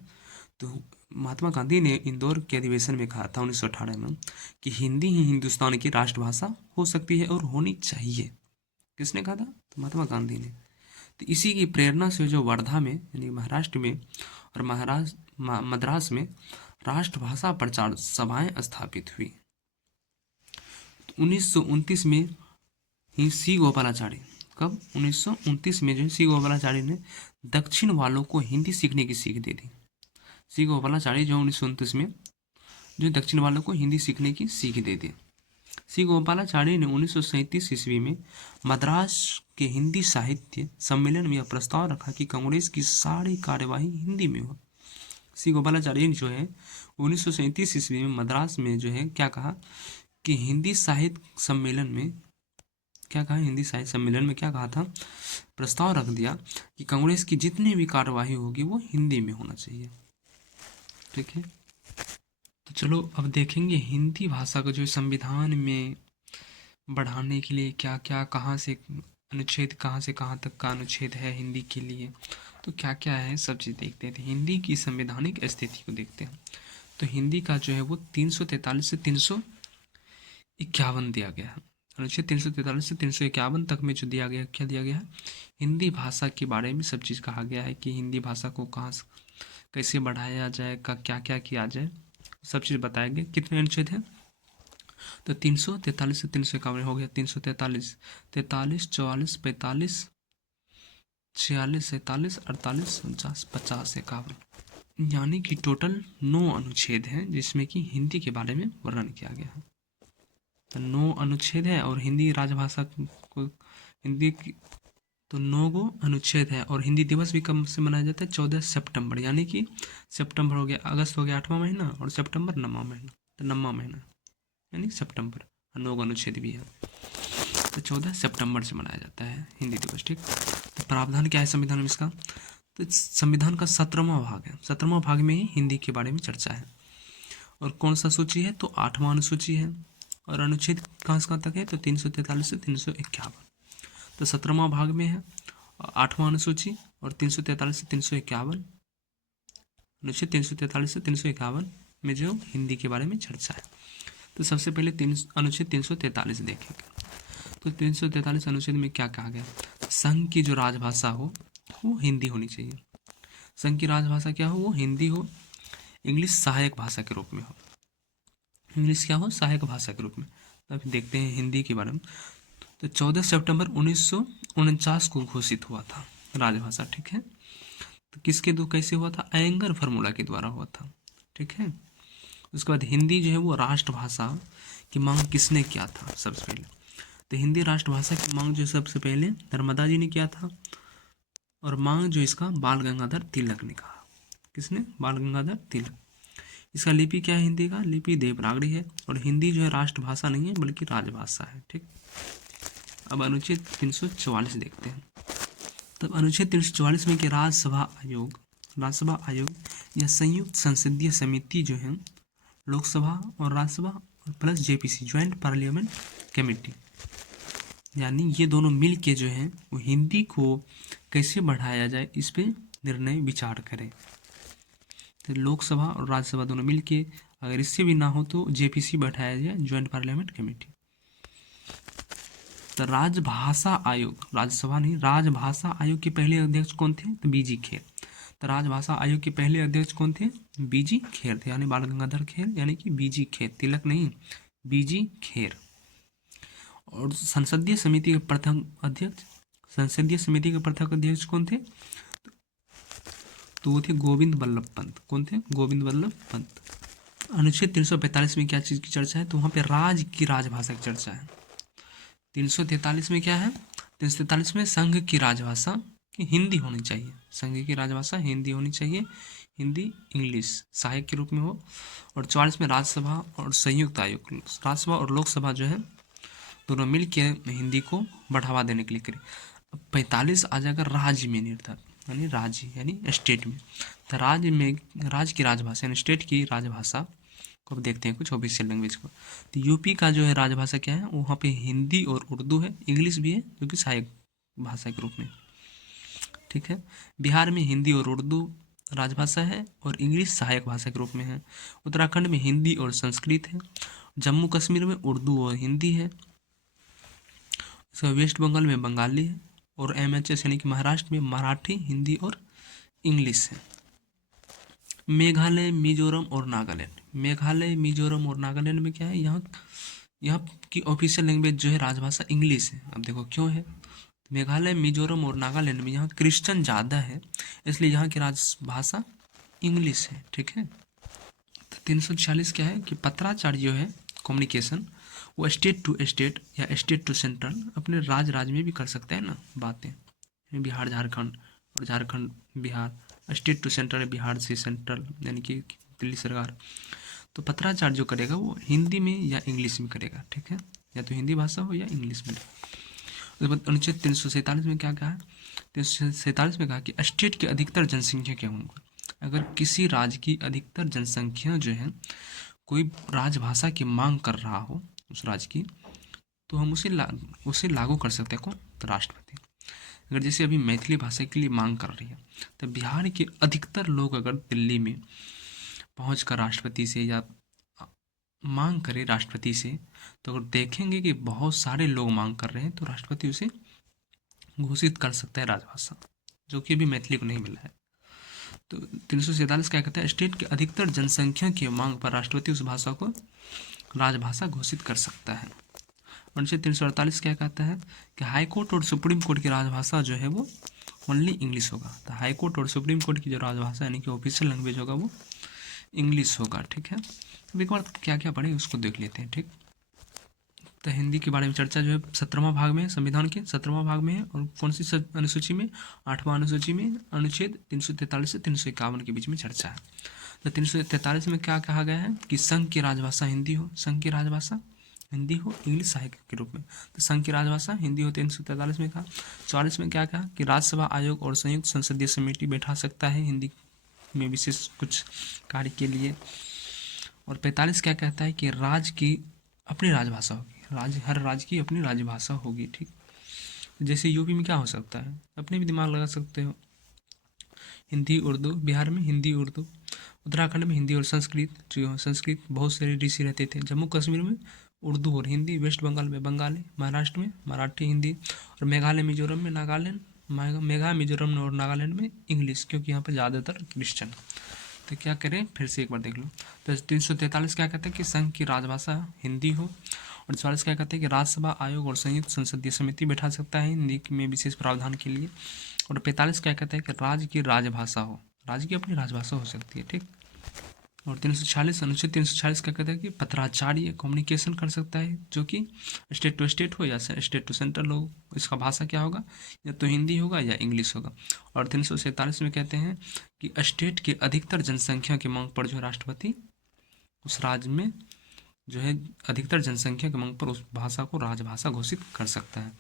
तो महात्मा गांधी ने इंदौर के अधिवेशन में कहा था 1918 में कि हिंदी ही हिंदुस्तान की राष्ट्रभाषा हो सकती है और होनी चाहिए। किसने कहा था? तो महात्मा गांधी ने। तो इसी की प्रेरणा से जो वर्धा में, यानी महाराष्ट्र में और मद्रास में राष्ट्रभाषा प्रचार सभाएं स्थापित हुई। तो 1929 में ही सी गोपालाचारी, कब? 1929 में जो सी गोपालाचारी ने दक्षिण वालों को हिंदी सीखने की सीख दे दी। सी गोपालाचारी जो 1929 में जो दक्षिण वालों को हिंदी सीखने की सीख दे दी। सी गोपालाचारी ने 1937 ईस्वी में मद्रास के हिंदी साहित्य सम्मेलन में यह प्रस्ताव रखा कि कांग्रेस की सारी कार्यवाही हिंदी में हो। सी गोपालाचारी जो है 1937 ईस्वी में मद्रास में जो है क्या कहा कि हिंदी साहित्य सम्मेलन में, क्या कहा? हिंदी साहित्य सम्मेलन में क्या कहा था? प्रस्ताव रख दिया कि कांग्रेस की जितनी भी कार्यवाही होगी वो हिंदी में होना चाहिए। ठीक है, तो चलो अब देखेंगे हिंदी भाषा को जो संविधान में बढ़ाने के लिए क्या क्या, कहाँ से अनुच्छेद, कहाँ से कहाँ तक का अनुच्छेद है हिंदी के लिए, तो क्या क्या है सब चीज़ देखते थे। हिंदी की संवैधानिक स्थिति को देखते हैं। तो हिंदी का जो है वो 343 से 351 दिया गया है। अनुच्छेद 343 से 351 तक में जो दिया गया, क्या दिया गया है? हिंदी भाषा के बारे में सब चीज़ कहा गया है कि हिंदी भाषा को कहाँ कैसे बढ़ाया जाए, का क्या क्या किया जाए, सब चीज़ बताया गया। कितने अनुच्छेद हैं? तो 343 से 351 हो गया। 343, 43, 44, 45, 46, 47, 48, 49, 50, 51, यानी कि टोटल 9 अनुच्छेद हैं जिसमें कि हिंदी के बारे में वर्णन किया गया है। तो 9 अनुच्छेद है और हिंदी राजभाषा को हिंदी की तो 9 गो अनुच्छेद है। और हिंदी दिवस भी कब से मनाया जाता है? 14 सितंबर, यानी कि सितंबर हो गया, अगस्त हो गया 8वां महीना और सितंबर 9वां महीना, तो 9वां महीना यानी सितंबर, 9 अनुच्छेद भी है, तो 14 सितंबर से मनाया जाता है हिंदी दिवस। ठीक, तो प्रावधान क्या है संविधान में इसका? तो संविधान का 17वां भाग है, 17वां भाग में ही हिंदी के बारे में चर्चा है। और कौन सा सूची है? तो 8वां अनुसूची है। और अनुच्छेद कहाँ से कहाँ तक है? तो 343 से 351, तो 17वां भाग में है 8वां अनुसूची और 343 से 351, अनुच्छेद 343 से 351 में जो हिंदी के बारे में चर्चा है। तो सबसे पहले अनुच्छेद 343 देखेंगे। तो 343 अनुच्छेद में क्या कहा गया? संघ की जो राजभाषा हो वो हिंदी होनी चाहिए। संघ की राजभाषा क्या हो? वो हिंदी हो, इंग्लिश सहायक भाषा के रूप में हो। इंग्लिश क्या हो? सहायक भाषा के रूप में। अब देखते हैं हिंदी के बारे में। तो 14 सितंबर 1949 को घोषित हुआ था राजभाषा, ठीक है। तो किसके दो कैसे हुआ था? एंगर फार्मूला के द्वारा हुआ था, ठीक है। उसके बाद हिंदी जो है वो राष्ट्रभाषा की मांग किसने किया था सबसे पहले? तो हिंदी राष्ट्रभाषा की मांग जो सबसे पहले नर्मदा जी ने किया था, और मांग जो इसका बाल गंगाधर तिलक ने कहा। किसने? बाल गंगाधर तिलक। इसका लिपि क्या है हिंदी का? लिपि देवनागरी है, और हिंदी जो है राष्ट्रभाषा नहीं है बल्कि राजभाषा है, ठीक। अब अनुच्छेद 344 देखते हैं। तब अनुच्छेद 344 में कि राज्यसभा आयोग या संयुक्त संसदीय समिति जो है लोकसभा और Rajya Sabha plus JPC joint parliament committee, यानी ये दोनों मिल के जो है वो हिंदी को कैसे बढ़ाया जाए इस पे निर्णय विचार करें। तो लोकसभा और राज्यसभा दोनों मिल के, अगर इससे भी ना हो तो जेपीसी बैठाया जाए, ज्वाइंट पार्लियामेंट कमेटी। तो राजभाषा आयोग, राज्यसभा नहीं, राजभाषा आयोग के पहले अध्यक्ष कौन थे? तो बीजी खेर। तो राजभाषा आयोग के पहले अध्यक्ष कौन थे? बीजी खेर थे, यानी बाल गंगाधर खेर, यानी कि बीजी खेर, तिलक नहीं, बीजी खेर। और संसदीय समिति के प्रथम अध्यक्ष, संसदीय समिति के प्रथम अध्यक्ष कौन थे? तो वो थे गोविंद वल्लभ पंत। कौन थे? गोविंद वल्लभ पंत। अनुच्छेद 345 में क्या चीज़ की चर्चा है? तो वहाँ पे राज की राजभाषा की चर्चा है। 343 में क्या है? 343 में संघ की राजभाषा की हिंदी होनी चाहिए, संघ की राजभाषा हिंदी होनी चाहिए, हिंदी इंग्लिश सहायक के रूप में हो। और 44 में राज्यसभा और संयुक्त आयोग, राज्यसभा और लोकसभा जो है दोनों मिल के हिंदी को बढ़ावा देने के लिए करें। अब 45 आ जाएगा राज्य में निर्धारित, यानी राज्य यानी स्टेट में। तो राज्य में राज्य की राजभाषा यानी स्टेट की राजभाषा को अब देखते हैं कुछ ऑफिशियल लैंग्वेज को। तो यूपी का जो है राजभाषा क्या है? वहाँ पे हिंदी और उर्दू है, इंग्लिश भी है जो कि सहायक भाषा के रूप में, ठीक है। बिहार में हिंदी और उर्दू राजभाषा है और इंग्लिश सहायक भाषा के रूप में है। उत्तराखंड में हिंदी और संस्कृत है। जम्मू कश्मीर में उर्दू और हिंदी है। वेस्ट बंगाल में बंगाली है। और MHS यानी कि महाराष्ट्र में मराठी, हिंदी और इंग्लिश है। मेघालय, मिजोरम और नागालैंड, मेघालय, मिजोरम और नागालैंड में क्या है? यहाँ की ऑफिशियल लैंग्वेज जो है राजभाषा इंग्लिश है। अब देखो क्यों है? मेघालय, मिजोरम और नागालैंड में यहाँ क्रिश्चियन ज़्यादा है, इसलिए यहाँ की राजभाषा इंग्लिश है, ठीक है। तो 346 क्या है कि पत्राचार जो है कम्युनिकेशन वो स्टेट टू स्टेट या स्टेट टू सेंट्रल अपने राज्य में भी कर सकते हैं ना बातें। बिहार झारखंड और Jharkhand Bihar, state to central Bihar से सेंट्रल यानी कि दिल्ली सरकार। तो पत्राचार जो करेगा वो हिंदी में या इंग्लिश में करेगा, ठीक है, या तो हिंदी भाषा हो या इंग्लिश में। उसके बाद अनुच्छेद 347 में क्या कहा है? 347 में कहा कि स्टेट की अधिकतर जनसंख्या क्या होंगे? अगर किसी राज्य की अधिकतर जनसंख्या जो है कोई राजभाषा की मांग कर रहा हो उस राज्य की, तो हम उसे लागू कर सकते हैं। कौन? तो राष्ट्रपति। अगर जैसे अभी मैथिली भाषा के लिए मांग कर रही है, तो बिहार के अधिकतर लोग अगर दिल्ली में पहुँच कर राष्ट्रपति से या मांग करें राष्ट्रपति से, तो अगर देखेंगे कि बहुत सारे लोग मांग कर रहे हैं तो राष्ट्रपति उसे घोषित कर सकता है राजभाषा, जो कि अभी मैथिली को नहीं मिला है। तो 347 क्या कहता है? स्टेट की अधिकतर जनसंख्या की मांग पर राष्ट्रपति उस भाषा को राजभाषा घोषित कर सकता है। अनुच्छेद 348 क्या कहता है कि हाई कोर्ट और सुप्रीम कोर्ट की राजभाषा जो है वो ओनली इंग्लिश होगा। तो हाई कोर्ट और सुप्रीम कोर्ट की जो राजभाषा यानी कि ऑफिशियल लैंग्वेज होगा वो इंग्लिश होगा, ठीक है। अब एक बार क्या क्या पढ़े उसको देख लेते हैं, ठीक। तो हिंदी के बारे में चर्चा जो है 17वां भाग में, संविधान के 17वां भाग में है। और कौन सी अनुसूची में? 8वां अनुसूची में, अनुच्छेद 343 से 351 के बीच में चर्चा है। तो 343 में क्या कहा गया है कि संघ की राजभाषा हिंदी हो, संघ की राजभाषा हिंदी हो इंग्लिश सहायक के रूप में। तो संघ की राजभाषा हिंदी हो 343 में कहा। 44 में क्या कहा कि राज्यसभा आयोग और संयुक्त संसदीय समिति बैठा सकता है हिंदी में विशेष कुछ कार्य के लिए। और 45 क्या कहता है कि राज्य की अपनी राजभाषा होगी, हर राज्य की अपनी राजभाषा होगी, ठीक। जैसे यूपी में क्या हो सकता है, अपने भी दिमाग लगा सकते हो, हिंदी उर्दू, बिहार में हिंदी उर्दू, उत्तराखंड में हिंदी और संस्कृत, जो संस्कृत बहुत सारे ऋषि रहते थे, जम्मू कश्मीर में उर्दू और हिंदी, वेस्ट बंगाल में बंगाली, महाराष्ट्र में मराठी हिंदी, और मेघालय मिजोरम में नागालैंड, मेघालय मिजोरम और नागालैंड में इंग्लिश, क्योंकि यहाँ पर ज़्यादातर क्रिश्चियन। तो क्या करें फिर से एक बार देख लो। तो 343 क्या कहते हैं कि संघ की राजभाषा हिंदी हो, और 44 क्या कहते हैं कि राज्यसभा आयोग और संयुक्त संसदीय समिति बैठा सकता है हिंदी में विशेष प्रावधान के लिए। और 45 क्या कहते हैं कि राज्य की राजभाषा हो, राज्य की अपनी राजभाषा हो सकती है, ठीक। और 346 अनुच्छेद 346 क्या कहता है कि पत्राचार्य कम्युनिकेशन कर सकता है, जो कि स्टेट टू स्टेट हो या स्टेट टू सेंट्रल हो, इसका भाषा क्या होगा, या तो हिंदी होगा या इंग्लिश होगा। और 347 में कहते हैं कि स्टेट की अधिकतर जनसंख्या की मांग पर जो राष्ट्रपति उस राज्य में जो है अधिकतर जनसंख्या की मांग पर उस भाषा को राजभाषा घोषित कर सकता है।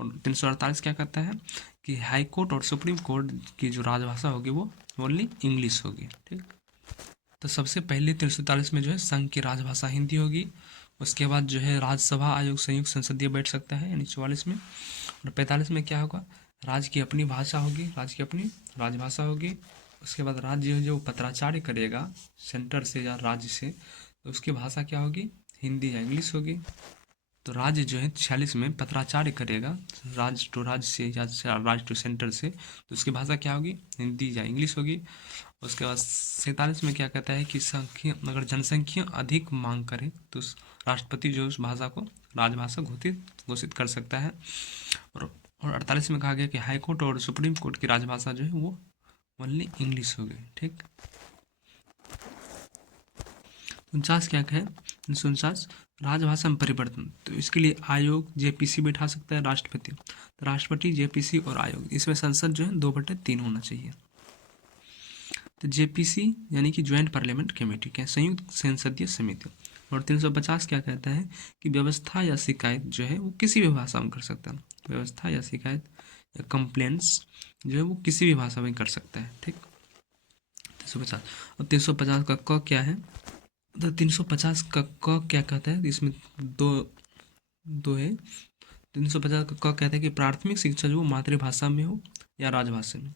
और 348 क्या कहता है कि हाई कोर्ट और सुप्रीम कोर्ट की जो राजभाषा होगी वो ओनली इंग्लिश होगी, ठीक। तो सबसे पहले 343 में जो है संघ की राजभाषा हिंदी होगी। उसके बाद जो है राज्यसभा आयोग संयुक्त संसदीय बैठ सकता है यानी 44 में। और 45 में क्या होगा, राज्य की अपनी भाषा होगी, राज्य की अपनी राजभाषा होगी। उसके बाद राज्य जो पत्राचार्य करेगा सेंटर से या राज्य से, तो उसकी भाषा क्या होगी, हिंदी या इंग्लिश होगी। तो राज्य जो है 46 में पत्राचार्य करेगा राज्य टू राज्य से या राज्य टू सेंटर से, तो उसकी भाषा क्या होगी, हिंदी या इंग्लिश होगी। उसके बाद 47 में क्या कहता है कि संख्या अगर जनसंख्या अधिक मांग करे तो राष्ट्रपति जो उस भाषा को राजभाषा घोषित कर सकता है। और 48 में कहा गया कि हाई कोर्ट और सुप्रीम कोर्ट की राजभाषा जो है वो ओनली इंग्लिश होगी, ठीक। 49 क्या है, 49 राजभाषा में परिवर्तन, तो इसके लिए आयोग जेपीसी बैठा सकता है राष्ट्रपति, तो राष्ट्रपति जेपीसी और आयोग, इसमें संसद जो है 2/3 होना चाहिए। तो जेपीसी यानी कि ज्वाइंट पार्लियामेंट कमेटी क्या, संयुक्त संसदीय समिति। और 350 क्या कहता है कि व्यवस्था या शिकायत जो है वो किसी भी भाषा में कर सकता है, व्यवस्था या शिकायत या कंप्लेंट्स जो है वो किसी भी भाषा में कर सकता है, ठीक। 350 और 350 का क क्या है, तो 350 का क क्या कहता है, इसमें दो है। 350 का क कहता है कि प्राथमिक शिक्षा जो मातृभाषा में हो या राजभाषा में,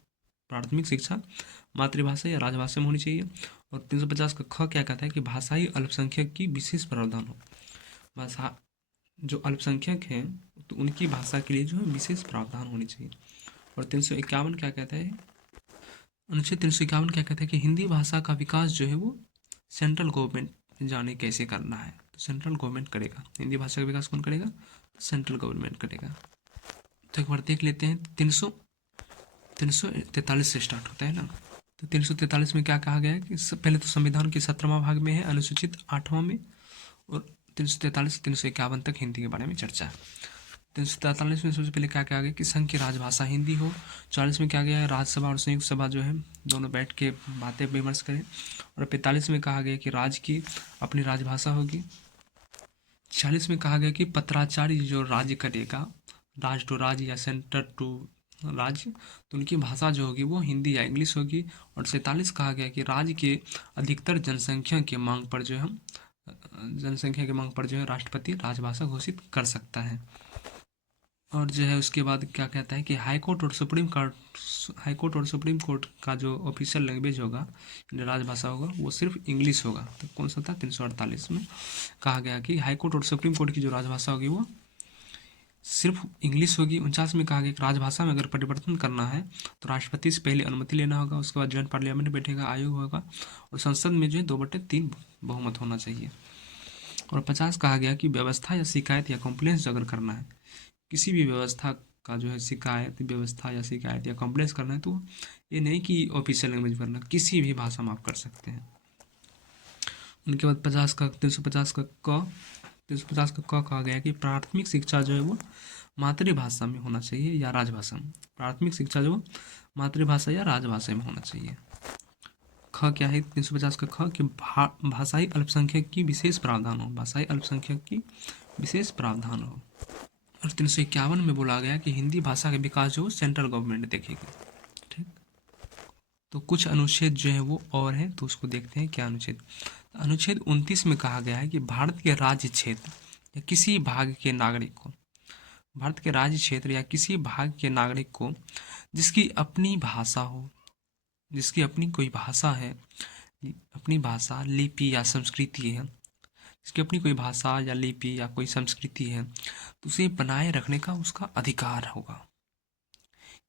प्राथमिक शिक्षा मातृभाषा या राजभाषा में होनी चाहिए। और 350 का ख क्या कहता है कि भाषाई अल्पसंख्यक की विशेष प्रावधान हो, भाषा जो अल्पसंख्यक हैं तो उनकी भाषा के लिए जो है विशेष प्रावधान होनी चाहिए। और 351 क्या कहता है, अनुच्छेद 351 क्या कहता है कि हिंदी भाषा का विकास जो है वो सेंट्रल गवर्नमेंट जाने कैसे करना है, तो सेंट्रल गवर्नमेंट करेगा, हिंदी भाषा का विकास कौन करेगा, सेंट्रल गवर्नमेंट करेगा। तो एक बार देख लेते हैं, 343 से स्टार्ट होता है ना, तो 343 में क्या कहा गया है कि पहले तो संविधान के 17वां भाग में है, अनुसूचित 8वां में, और 343 से 351 तक हिंदी के बारे में चर्चा है। 343 में सबसे पहले क्या कहा गया कि संघ की राजभाषा हिंदी हो। 40 में क्या गया है, राज्यसभा और संयुक्त सभा जो है दोनों बैठ के बातें विमर्श करें। और 45 में कहा गया कि राज्य की अपनी राजभाषा होगी। 46 में कहा गया कि पत्राचार्य जो राज्य करेगा, राज्य टू राज्य या सेंटर टू राज्य, तो उनकी भाषा जो होगी वो हिंदी या इंग्लिश होगी। और 47 कहा गया कि राज्य के अधिकतर जनसंख्या की मांग पर जो है राष्ट्रपति राजभाषा घोषित कर सकता है। और जो है उसके बाद क्या कहता है कि हाई कोर्ट और सुप्रीम कोर्ट का जो ऑफिशियल लैंग्वेज होगा, राजभाषा होगा, वो सिर्फ इंग्लिश होगा। तो कौन सा था, 348 में कहा गया कि हाई कोर्ट और सुप्रीम कोर्ट की जो राजभाषा होगी वो सिर्फ इंग्लिश होगी। 49 में कहा गया कि राजभाषा में अगर परिवर्तन करना है तो राष्ट्रपति से पहले अनुमति लेना होगा, उसके बाद ज्वाइंट पार्लियामेंट बैठेगा, आयोग होगा, और संसद में जो है 2/3 बहुमत होना चाहिए। और 50 कहा गया कि व्यवस्था या शिकायत या कंप्लेंट्स अगर करना है, किसी भी व्यवस्था का जो है शिकायत, व्यवस्था या शिकायत या कंप्लेंट्स करना है, तो ये नहीं कि ऑफिशियल लैंग्वेज करना, किसी भी भाषा में आप कर सकते हैं। उनके बाद 350 का कहा गया कि प्राथमिक शिक्षा जो है वो मातृभाषा में होना चाहिए या राजभाषा में, प्राथमिक शिक्षा जो मातृभाषा या राजभाषा में होना चाहिए। ख क्या है, 350 का ख कि भाषाई अल्पसंख्यक की विशेष प्रावधान हो, भाषाई अल्पसंख्यक की विशेष प्रावधान हो। और 351 में बोला गया कि हिंदी भाषा का विकास जो सेंट्रल गवर्नमेंट देखेगी, ठीक। तो कुछ अनुच्छेद जो है वो और है, तो उसको देखते हैं क्या अनुच्छेद। अनुच्छेद 29 में कहा गया है कि भारत के राज्य क्षेत्र या किसी भाग के नागरिक को, भारत के राज्य क्षेत्र या किसी भाग के नागरिक को जिसकी अपनी भाषा हो, जिसकी अपनी कोई भाषा है, अपनी भाषा, लिपि या संस्कृति है, जिसकी अपनी कोई भाषा या लिपि या कोई संस्कृति है, तो उसे बनाए रखने का उसका अधिकार होगा।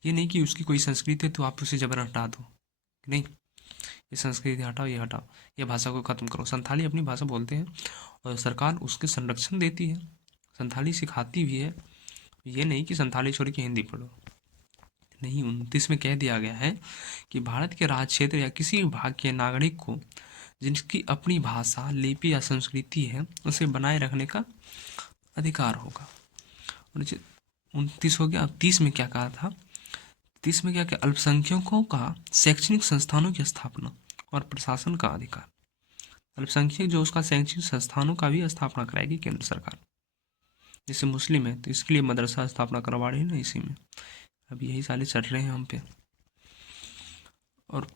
ये नहीं कि उसकी कोई संस्कृति है तो आप उसे जबरन हटा दो, नहीं, ये संस्कृति हटाओ, ये हटाओ, ये भाषा को ख़त्म करो। संथाली अपनी भाषा बोलते हैं और सरकार उसके संरक्षण देती है, संथाली सिखाती भी है। ये नहीं कि संथाली छोड़ के हिंदी पढ़ो, नहीं। 29 में कह दिया गया है कि भारत के राज्य क्षेत्र या किसी भी भाग के नागरिक को जिनकी अपनी भाषा, लिपि या संस्कृति है उसे बनाए रखने का अधिकार होगा। 29 हो गया। अब 30 में क्या कहा था? 30 में क्या क्या? अल्पसंख्यकों का शैक्षणिक संस्थानों की स्थापना और प्रशासन का अधिकार। अल्पसंख्यक जो उसका शैक्षणिक संस्थानों का भी स्थापना कराएगी केंद्र सरकार। जैसे मुस्लिम है तो इसके लिए मदरसा स्थापना करवा रही है ना, इसी में अब यही साले चल रहे हैं हम पे। और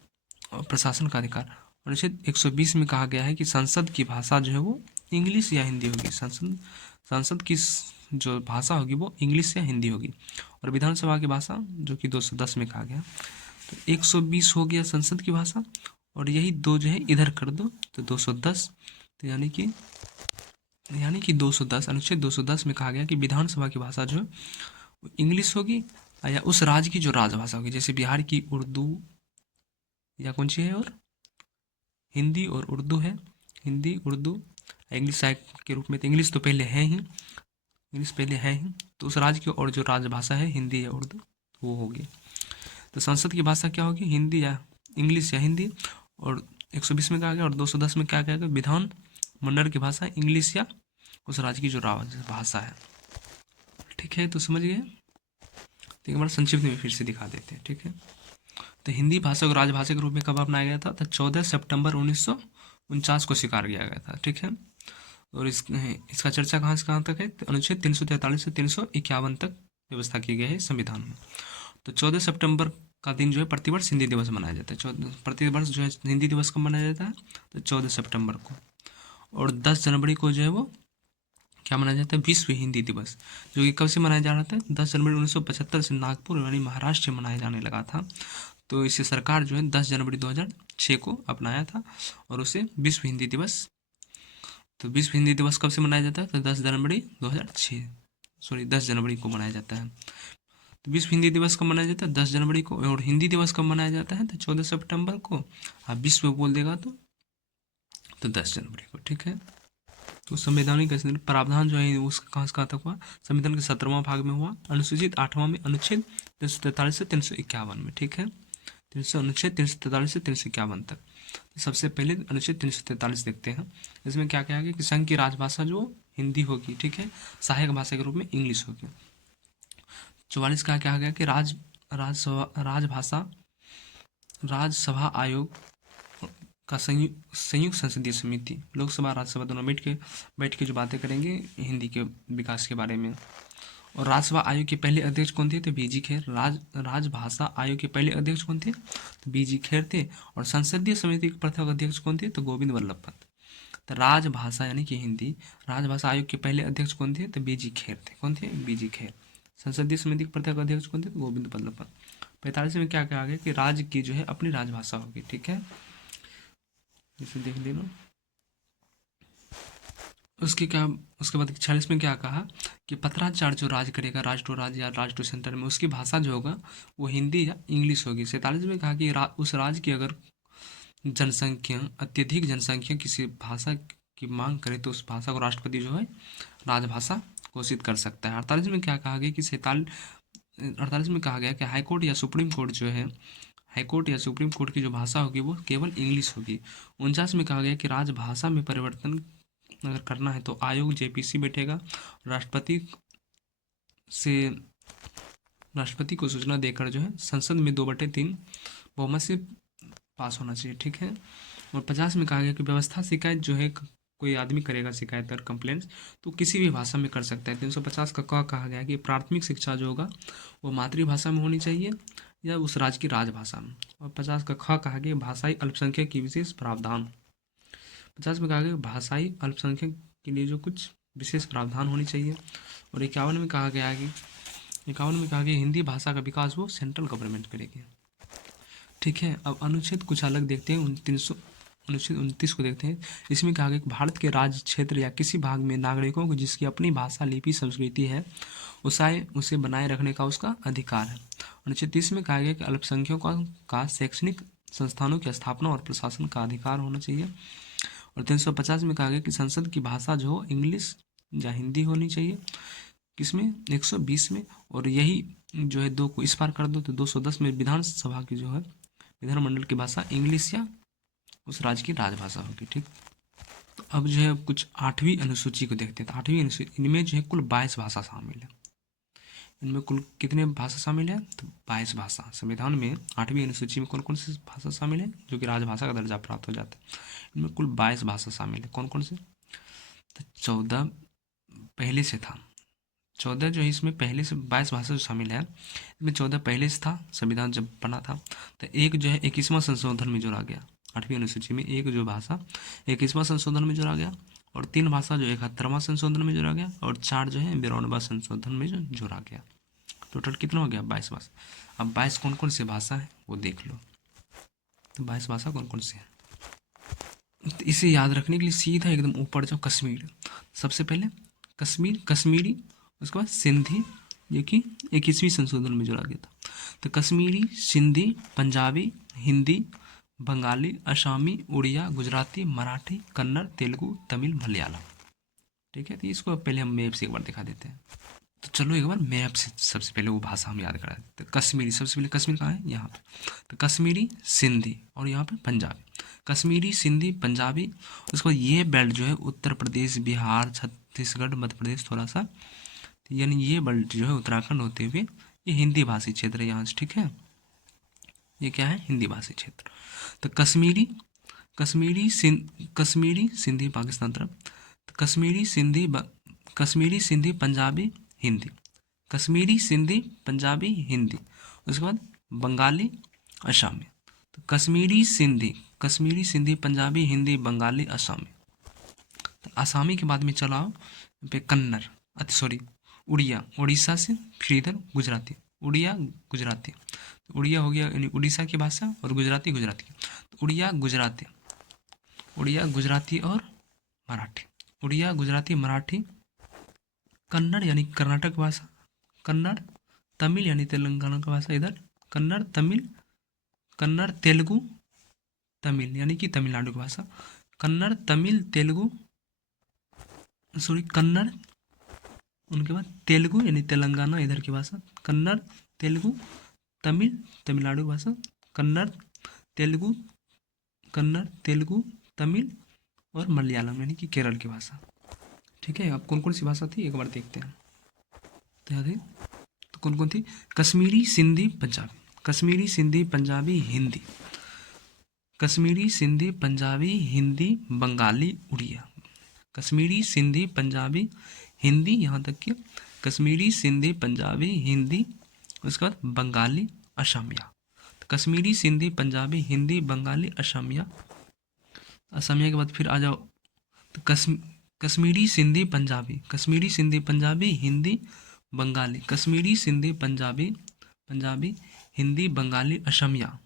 प्रशासन का अधिकार। अनुच्छेद 120 में कहा गया है कि संसद की भाषा जो है वो इंग्लिश या हिंदी होगी। संसद की जो भाषा होगी वो इंग्लिश या हिंदी होगी। और विधानसभा की भाषा जो कि 210 में कहा गया। तो 120 हो गया संसद की भाषा, और यही दो जो है इधर कर दो तो 210। तो यानी कि 210, अनुच्छेद 210 में कहा गया कि विधानसभा की भाषा जो है इंग्लिश होगी या उस राज्य की जो राजभाषा होगी। जैसे बिहार की उर्दू या कौन सी है, और हिंदी और उर्दू है। हिंदी, उर्दू, इंग्लिश सहायक के रूप में। तो इंग्लिश तो पहले है ही, तो उस राज्य की और जो राजभाषा है हिंदी या उर्दू वो होगी। तो संसद की भाषा क्या होगी? हिंदी या इंग्लिश या हिंदी। और 120 में कहा गया। और 210 में क्या कहा गया? विधान मंडल की भाषा इंग्लिश या उस राज्य की जो भाषा है। ठीक है, तो समझ गए। तो एक बार संक्षिप्त में फिर से दिखा देते हैं। ठीक है, तो हिंदी भाषा को राजभाषा के रूप में कब अपनाया गया था? तो 14 सितंबर 1949 को स्वीकार किया गया था। ठीक है, और इसका चर्चा कहाँ से कहाँ तक है? तो अनुच्छेद 343 से 351 तक व्यवस्था की गई है संविधान में। तो 14 सितंबर का दिन जो है प्रतिवर्ष हिंदी दिवस मनाया जाता है। प्रतिवर्ष जो है हिंदी दिवस कब मनाया जाता है? तो 14 सितंबर को। और 10 जनवरी को जो है वो क्या मनाया जाता है? विश्व हिंदी दिवस, जो कि कब से मनाया जा रहा था? 10 जनवरी 1975 से नागपुर यानी महाराष्ट्र में मनाया जाने लगा था। तो इसे सरकार जो है 10 जनवरी 2006 को अपनाया था और उसे विश्व हिंदी दिवस। तो विश्व हिंदी दिवस कब से मनाया जाता है? तो 10 जनवरी को मनाया जाता है। तो विश्व हिंदी दिवस कब मनाया जाता है? 10 जनवरी को। और हिंदी दिवस कब मनाया जाता है? तो 14 सितंबर को। आप विश्व बोल देगा तो 10 जनवरी को। ठीक है, तो संवैधानिक प्रावधान जो है उस कहाँ से कहाँ तक हुआ? संविधान के 17वां भाग में हुआ, अनुसूचित 8वां में, अनुच्छेद 343 से 351 में। ठीक है, अनुच्छेद 343 से 351 तक। सबसे पहले अनुच्छेद 343 देखते हैं। इसमें क्या कहा गया कि संघ की राजभाषा जो हिंदी होगी, ठीक है, सहायक भाषा के रूप में इंग्लिश होगी। 44 का क्या गया कि राज्यसभा आयोग का संयुक्त संसदीय समिति, लोकसभा राज्यसभा दोनों बैठ के जो बातें करेंगे हिंदी के विकास के बारे में। और राज्यसभा आयोग के पहले अध्यक्ष कौन थे? तो बीजी खेर। राजभाषा आयोग के पहले अध्यक्ष कौन थे? तो बीजी खेर थे। और संसदीय समिति के प्रथम अध्यक्ष कौन थे? तो गोविंद वल्लभ पंत। तो राजभाषा यानी कि हिंदी राजभाषा आयोग के पहले अध्यक्ष कौन थे? तो बीजी खेर थे। कौन थे? बीजी खेर। संसदीय समिति के प्रथम अध्यक्ष कौन थे? तो गोविंद वल्लभ पंत। 45 में क्या कहा गया कि राज्य की जो है अपनी राजभाषा होगी। ठीक है, इसे देख लेना। उसके बाद 46 में क्या कहा कि पत्राचार जो राज करेगा, राज टू राज या राज टू सेंटर में, उसकी भाषा जो होगा वो हिंदी या इंग्लिश होगी। 47 में कहा कि उस राज्य की अगर अत्यधिक जनसंख्या किसी भाषा की मांग करे तो उस भाषा को राष्ट्रपति जो है राजभाषा घोषित कर सकता है। 48 में क्या कहा गया कि 48 में कहा गया कि हाईकोर्ट या सुप्रीम कोर्ट जो है, हाईकोर्ट या सुप्रीम कोर्ट की जो भाषा होगी वो केवल इंग्लिश होगी। 49 में कहा गया कि राजभाषा में परिवर्तन अगर करना है तो आयोग जेपीसी बैठेगा, राष्ट्रपति को सूचना देकर जो है संसद में 2/3 बहुमत से पास होना चाहिए। ठीक है, और 50 में कहा गया कि व्यवस्था शिकायत जो है कोई आदमी करेगा शिकायत और कंप्लेंट्स तो किसी भी भाषा में कर सकता है। 350 का कहा गया कि प्राथमिक शिक्षा जो होगा वो मातृभाषा में होनी चाहिए या उस राज्य की राजभाषा में। और 50 का कहा गया भाषाई अल्पसंख्यक की विशेष प्रावधान। 50 में कहा गया भाषाई अल्पसंख्यक के लिए जो कुछ विशेष प्रावधान होनी चाहिए। और 51 में कहा गया कि हिंदी भाषा का विकास वो सेंट्रल गवर्नमेंट करेगी। ठीक है, अब अनुच्छेद कुछ अलग देखते हैं। अनुच्छेद 29 को देखते हैं। इसमें कहा गया कि भारत के राज्य क्षेत्र या किसी भाग में नागरिकों को जिसकी अपनी भाषा, लिपि, संस्कृति है उसे बनाए रखने का उसका अधिकार है। अनुच्छेद 30 में कहा गया कि अल्पसंख्यकों का शैक्षणिक संस्थानों की स्थापना और प्रशासन का अधिकार होना चाहिए। और 350 में कहा गया कि संसद की भाषा जो हो इंग्लिश या हिंदी होनी चाहिए, किसमें 120 में। और यही जो है 2 को इस पार कर दो तो 210 में विधानसभा की जो है विधानमंडल की भाषा इंग्लिश या उस राज्य की राजभाषा होगी। ठीक, तो अब जो है कुछ 8वीं अनुसूची को देखते हैं। तो 8वीं अनुसूची, इनमें जो है कुल 22 भाषा शामिल है। इनमें कुल कितने भाषा शामिल है? तो 22 भाषा। संविधान में 8वीं अनुसूची में कौन कौन सी भाषा शामिल है जो कि राजभाषा का दर्जा प्राप्त हो जाता है? इनमें कुल 22 भाषा शामिल है। कौन कौन से? तो 14 पहले से था। 14 जो है इसमें पहले से 22 भाषा जो शामिल है, इसमें 14 पहले से था संविधान जब बना था। तो एक जो है 21वां संशोधन में जोड़ा गया। 8वीं अनुसूची में एक जो भाषा 21वां संशोधन में जोड़ा गया, और 3 भाषा जो 71वां संशोधन में जोड़ा गया, और 4 जो है 52वां संशोधन में जो जोड़ा गया। टोटल कितना हो गया? 22 भाषा। अब 22 कौन कौन सी भाषा है वो देख लो। तो 22 भाषा कौन कौन सी है? तो इसे याद रखने के लिए सीधा एकदम ऊपर जाओ, कश्मीर। सबसे पहले कश्मीरी, उसके बाद सिंधी, जो कि 21वीं संशोधन में जोड़ा गया था। तो कश्मीरी, सिंधी, पंजाबी, हिंदी, बंगाली, असमी, उड़िया, गुजराती, मराठी, कन्नड़, तेलुगु, तमिल, मलयालम। ठीक है, तो इसको पहले हम मैप से एक बार दिखा देते हैं। तो चलो एक बार मैप से सबसे पहले वो भाषा हम याद करा देते हैं। कश्मीरी, सबसे पहले कश्मीर कहाँ है? यहाँ पे। तो कश्मीरी, सिंधी, और यहाँ पे पंजाबी। कश्मीरी, सिंधी, पंजाबी। उसके बाद ये बेल्ट जो है उत्तर प्रदेश, बिहार, छत्तीसगढ़, मध्य प्रदेश थोड़ा सा, यानी ये बेल्ट जो है उत्तराखंड होते हुए ये हिंदी भाषी क्षेत्र है यहाँ से। ठीक है, ये क्या है? हिंदी भाषी क्षेत्र। तो कश्मीरी सिंधी पाकिस्तान तरफ। तो कश्मीरी सिंधी पंजाबी हिंदी। कश्मीरी सिंधी पंजाबी हिंदी। उसके बाद बंगाली असमी। तो कश्मीरी सिंधी पंजाबी हिंदी बंगाली असमी। तो असमी के बाद में चलाओ पे कन्नड़, सॉरी उड़िया, उड़ीसा से, फिर इधर गुजराती, उड़िया गुजराती। तो उड़िया हो गया यानी उड़ीसा की भाषा, और गुजराती की। तो उड़िया गुजराती और मराठी। उड़िया गुजराती मराठी। कन्नड़ यानी कर्नाटक भाषा। कन्नड़, तमिल यानी तेलंगाना का भाषा इधर। कन्नड़ तेलुगु तमिल यानी कि तमिलनाडु की भाषा। कन्नड़ तमिल तेलुगु, कन्नड़, उनके बाद तेलुगु यानी तेलंगाना इधर की भाषा। कन्नड़ तेलुगु तमिल तमिलनाडु की भाषा। कन्नड़ तेलुगु तमिल और मलयालम यानी कि केरल की भाषा। ठीक है, अब कौन कौन सी भाषा थी एक बार देखते हैं। तो कौन कौन थी? कश्मीरी सिंधी पंजाबी, कश्मीरी सिंधी पंजाबी हिंदी, कश्मीरी सिंधी पंजाबी हिंदी बंगाली उड़िया। कश्मीरी सिंधी पंजाबी हिंदी, यहाँ तक कि कश्मीरी सिंधी पंजाबी हिंदी, उसके बाद बंगाली असमिया। कश्मीरी सिंधी पंजाबी हिंदी बंगाली असमिया। असमिया के बाद फिर आ जाओ तो कश्मीरी सिंधी पंजाबी हिंदी बंगाली। कश्मीरी सिंधी पंजाबी हिंदी बंगाली असमिया।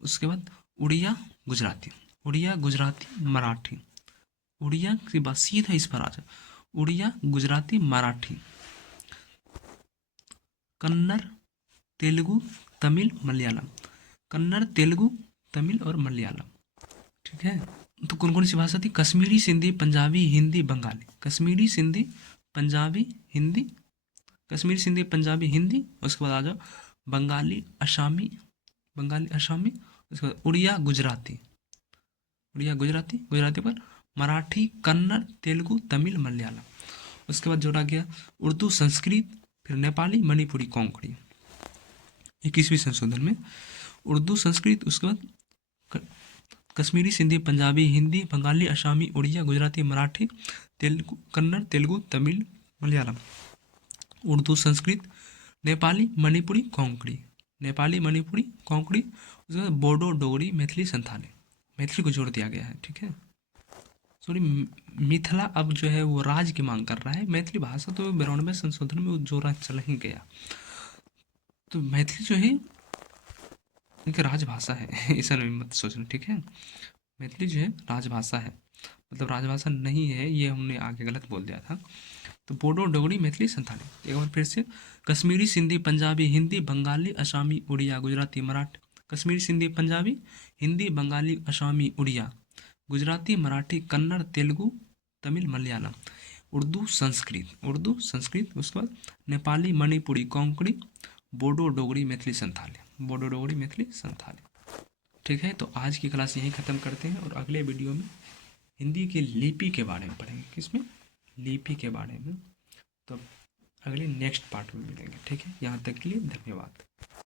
उसके बाद उड़िया गुजराती मराठी। उड़िया के बाद सीधा इस पर आ जाओ, उड़िया गुजराती मराठी, कन्नड़ तेलुगु तमिल मलयालम। कन्नड़ तेलुगु तमिल और मलयालम। ठीक है, तो कौन कौन सी भाषा थी? कश्मीरी सिंधी पंजाबी हिंदी बंगाली। कश्मीरी सिंधी पंजाबी हिंदी, कश्मीरी सिंधी पंजाबी हिंदी। उसके बाद आ जाओ बंगाली असमी, उसके बाद उड़िया गुजराती पर मराठी कन्नड़ तेलुगु तमिल मलयालम। उसके बाद जोड़ा गया उर्दू संस्कृत, फिर नेपाली मणिपुरी कोंकणी 21वीं संशोधन में। उर्दू संस्कृत, उसके बाद कश्मीरी सिंधी पंजाबी हिंदी बंगाली असमी उड़िया गुजराती मराठी तेलुगु कन्नड़ तेलुगु तमिल मलयालम। उर्दू संस्कृत, नेपाली मणिपुरी कोंकणी, उसके बाद बोडो डोगरी मैथिली संथाली, मैथिली को जोड़ दिया गया है। ठीक है, सॉरी मिथिला अब जो है वो राज की मांग कर रहा है। मैथिली भाषा तो 92वें संशोधन में वो जोड़ा चला ही गया। तो मैथिली जो है उनकी राजभाषा है ऐसा नहीं मत सोचना। ठीक है, मैथिली जो है राजभाषा है, मतलब राजभाषा नहीं है, ये हमने आगे गलत बोल दिया था। तो बोडो डोगरी मैथिली संथाली। एक बार फिर से, कश्मीरी सिंधी पंजाबी हिंदी बंगाली असमी उड़िया गुजराती मराठी कश्मीरी, सिंधी, पंजाबी, हिंदी, बंगाली, असमी, उड़िया, गुजराती, मराठी, कन्नड़, तेलुगु, तमिल, मलयालम, उर्दू संस्कृत, उसके बाद नेपाली, मणिपुरी, कोंकणी, बोडो, डोगरी, मैथिली, संथाली। ठीक है, तो आज की क्लास यहीं ख़त्म करते हैं और अगले वीडियो में हिंदी के लिपि के बारे में पढ़ेंगे। किसमें? लिपि के बारे में। तो अगले नेक्स्ट पार्ट में मिलेंगे। ठीक है, यहाँ तक के लिए धन्यवाद।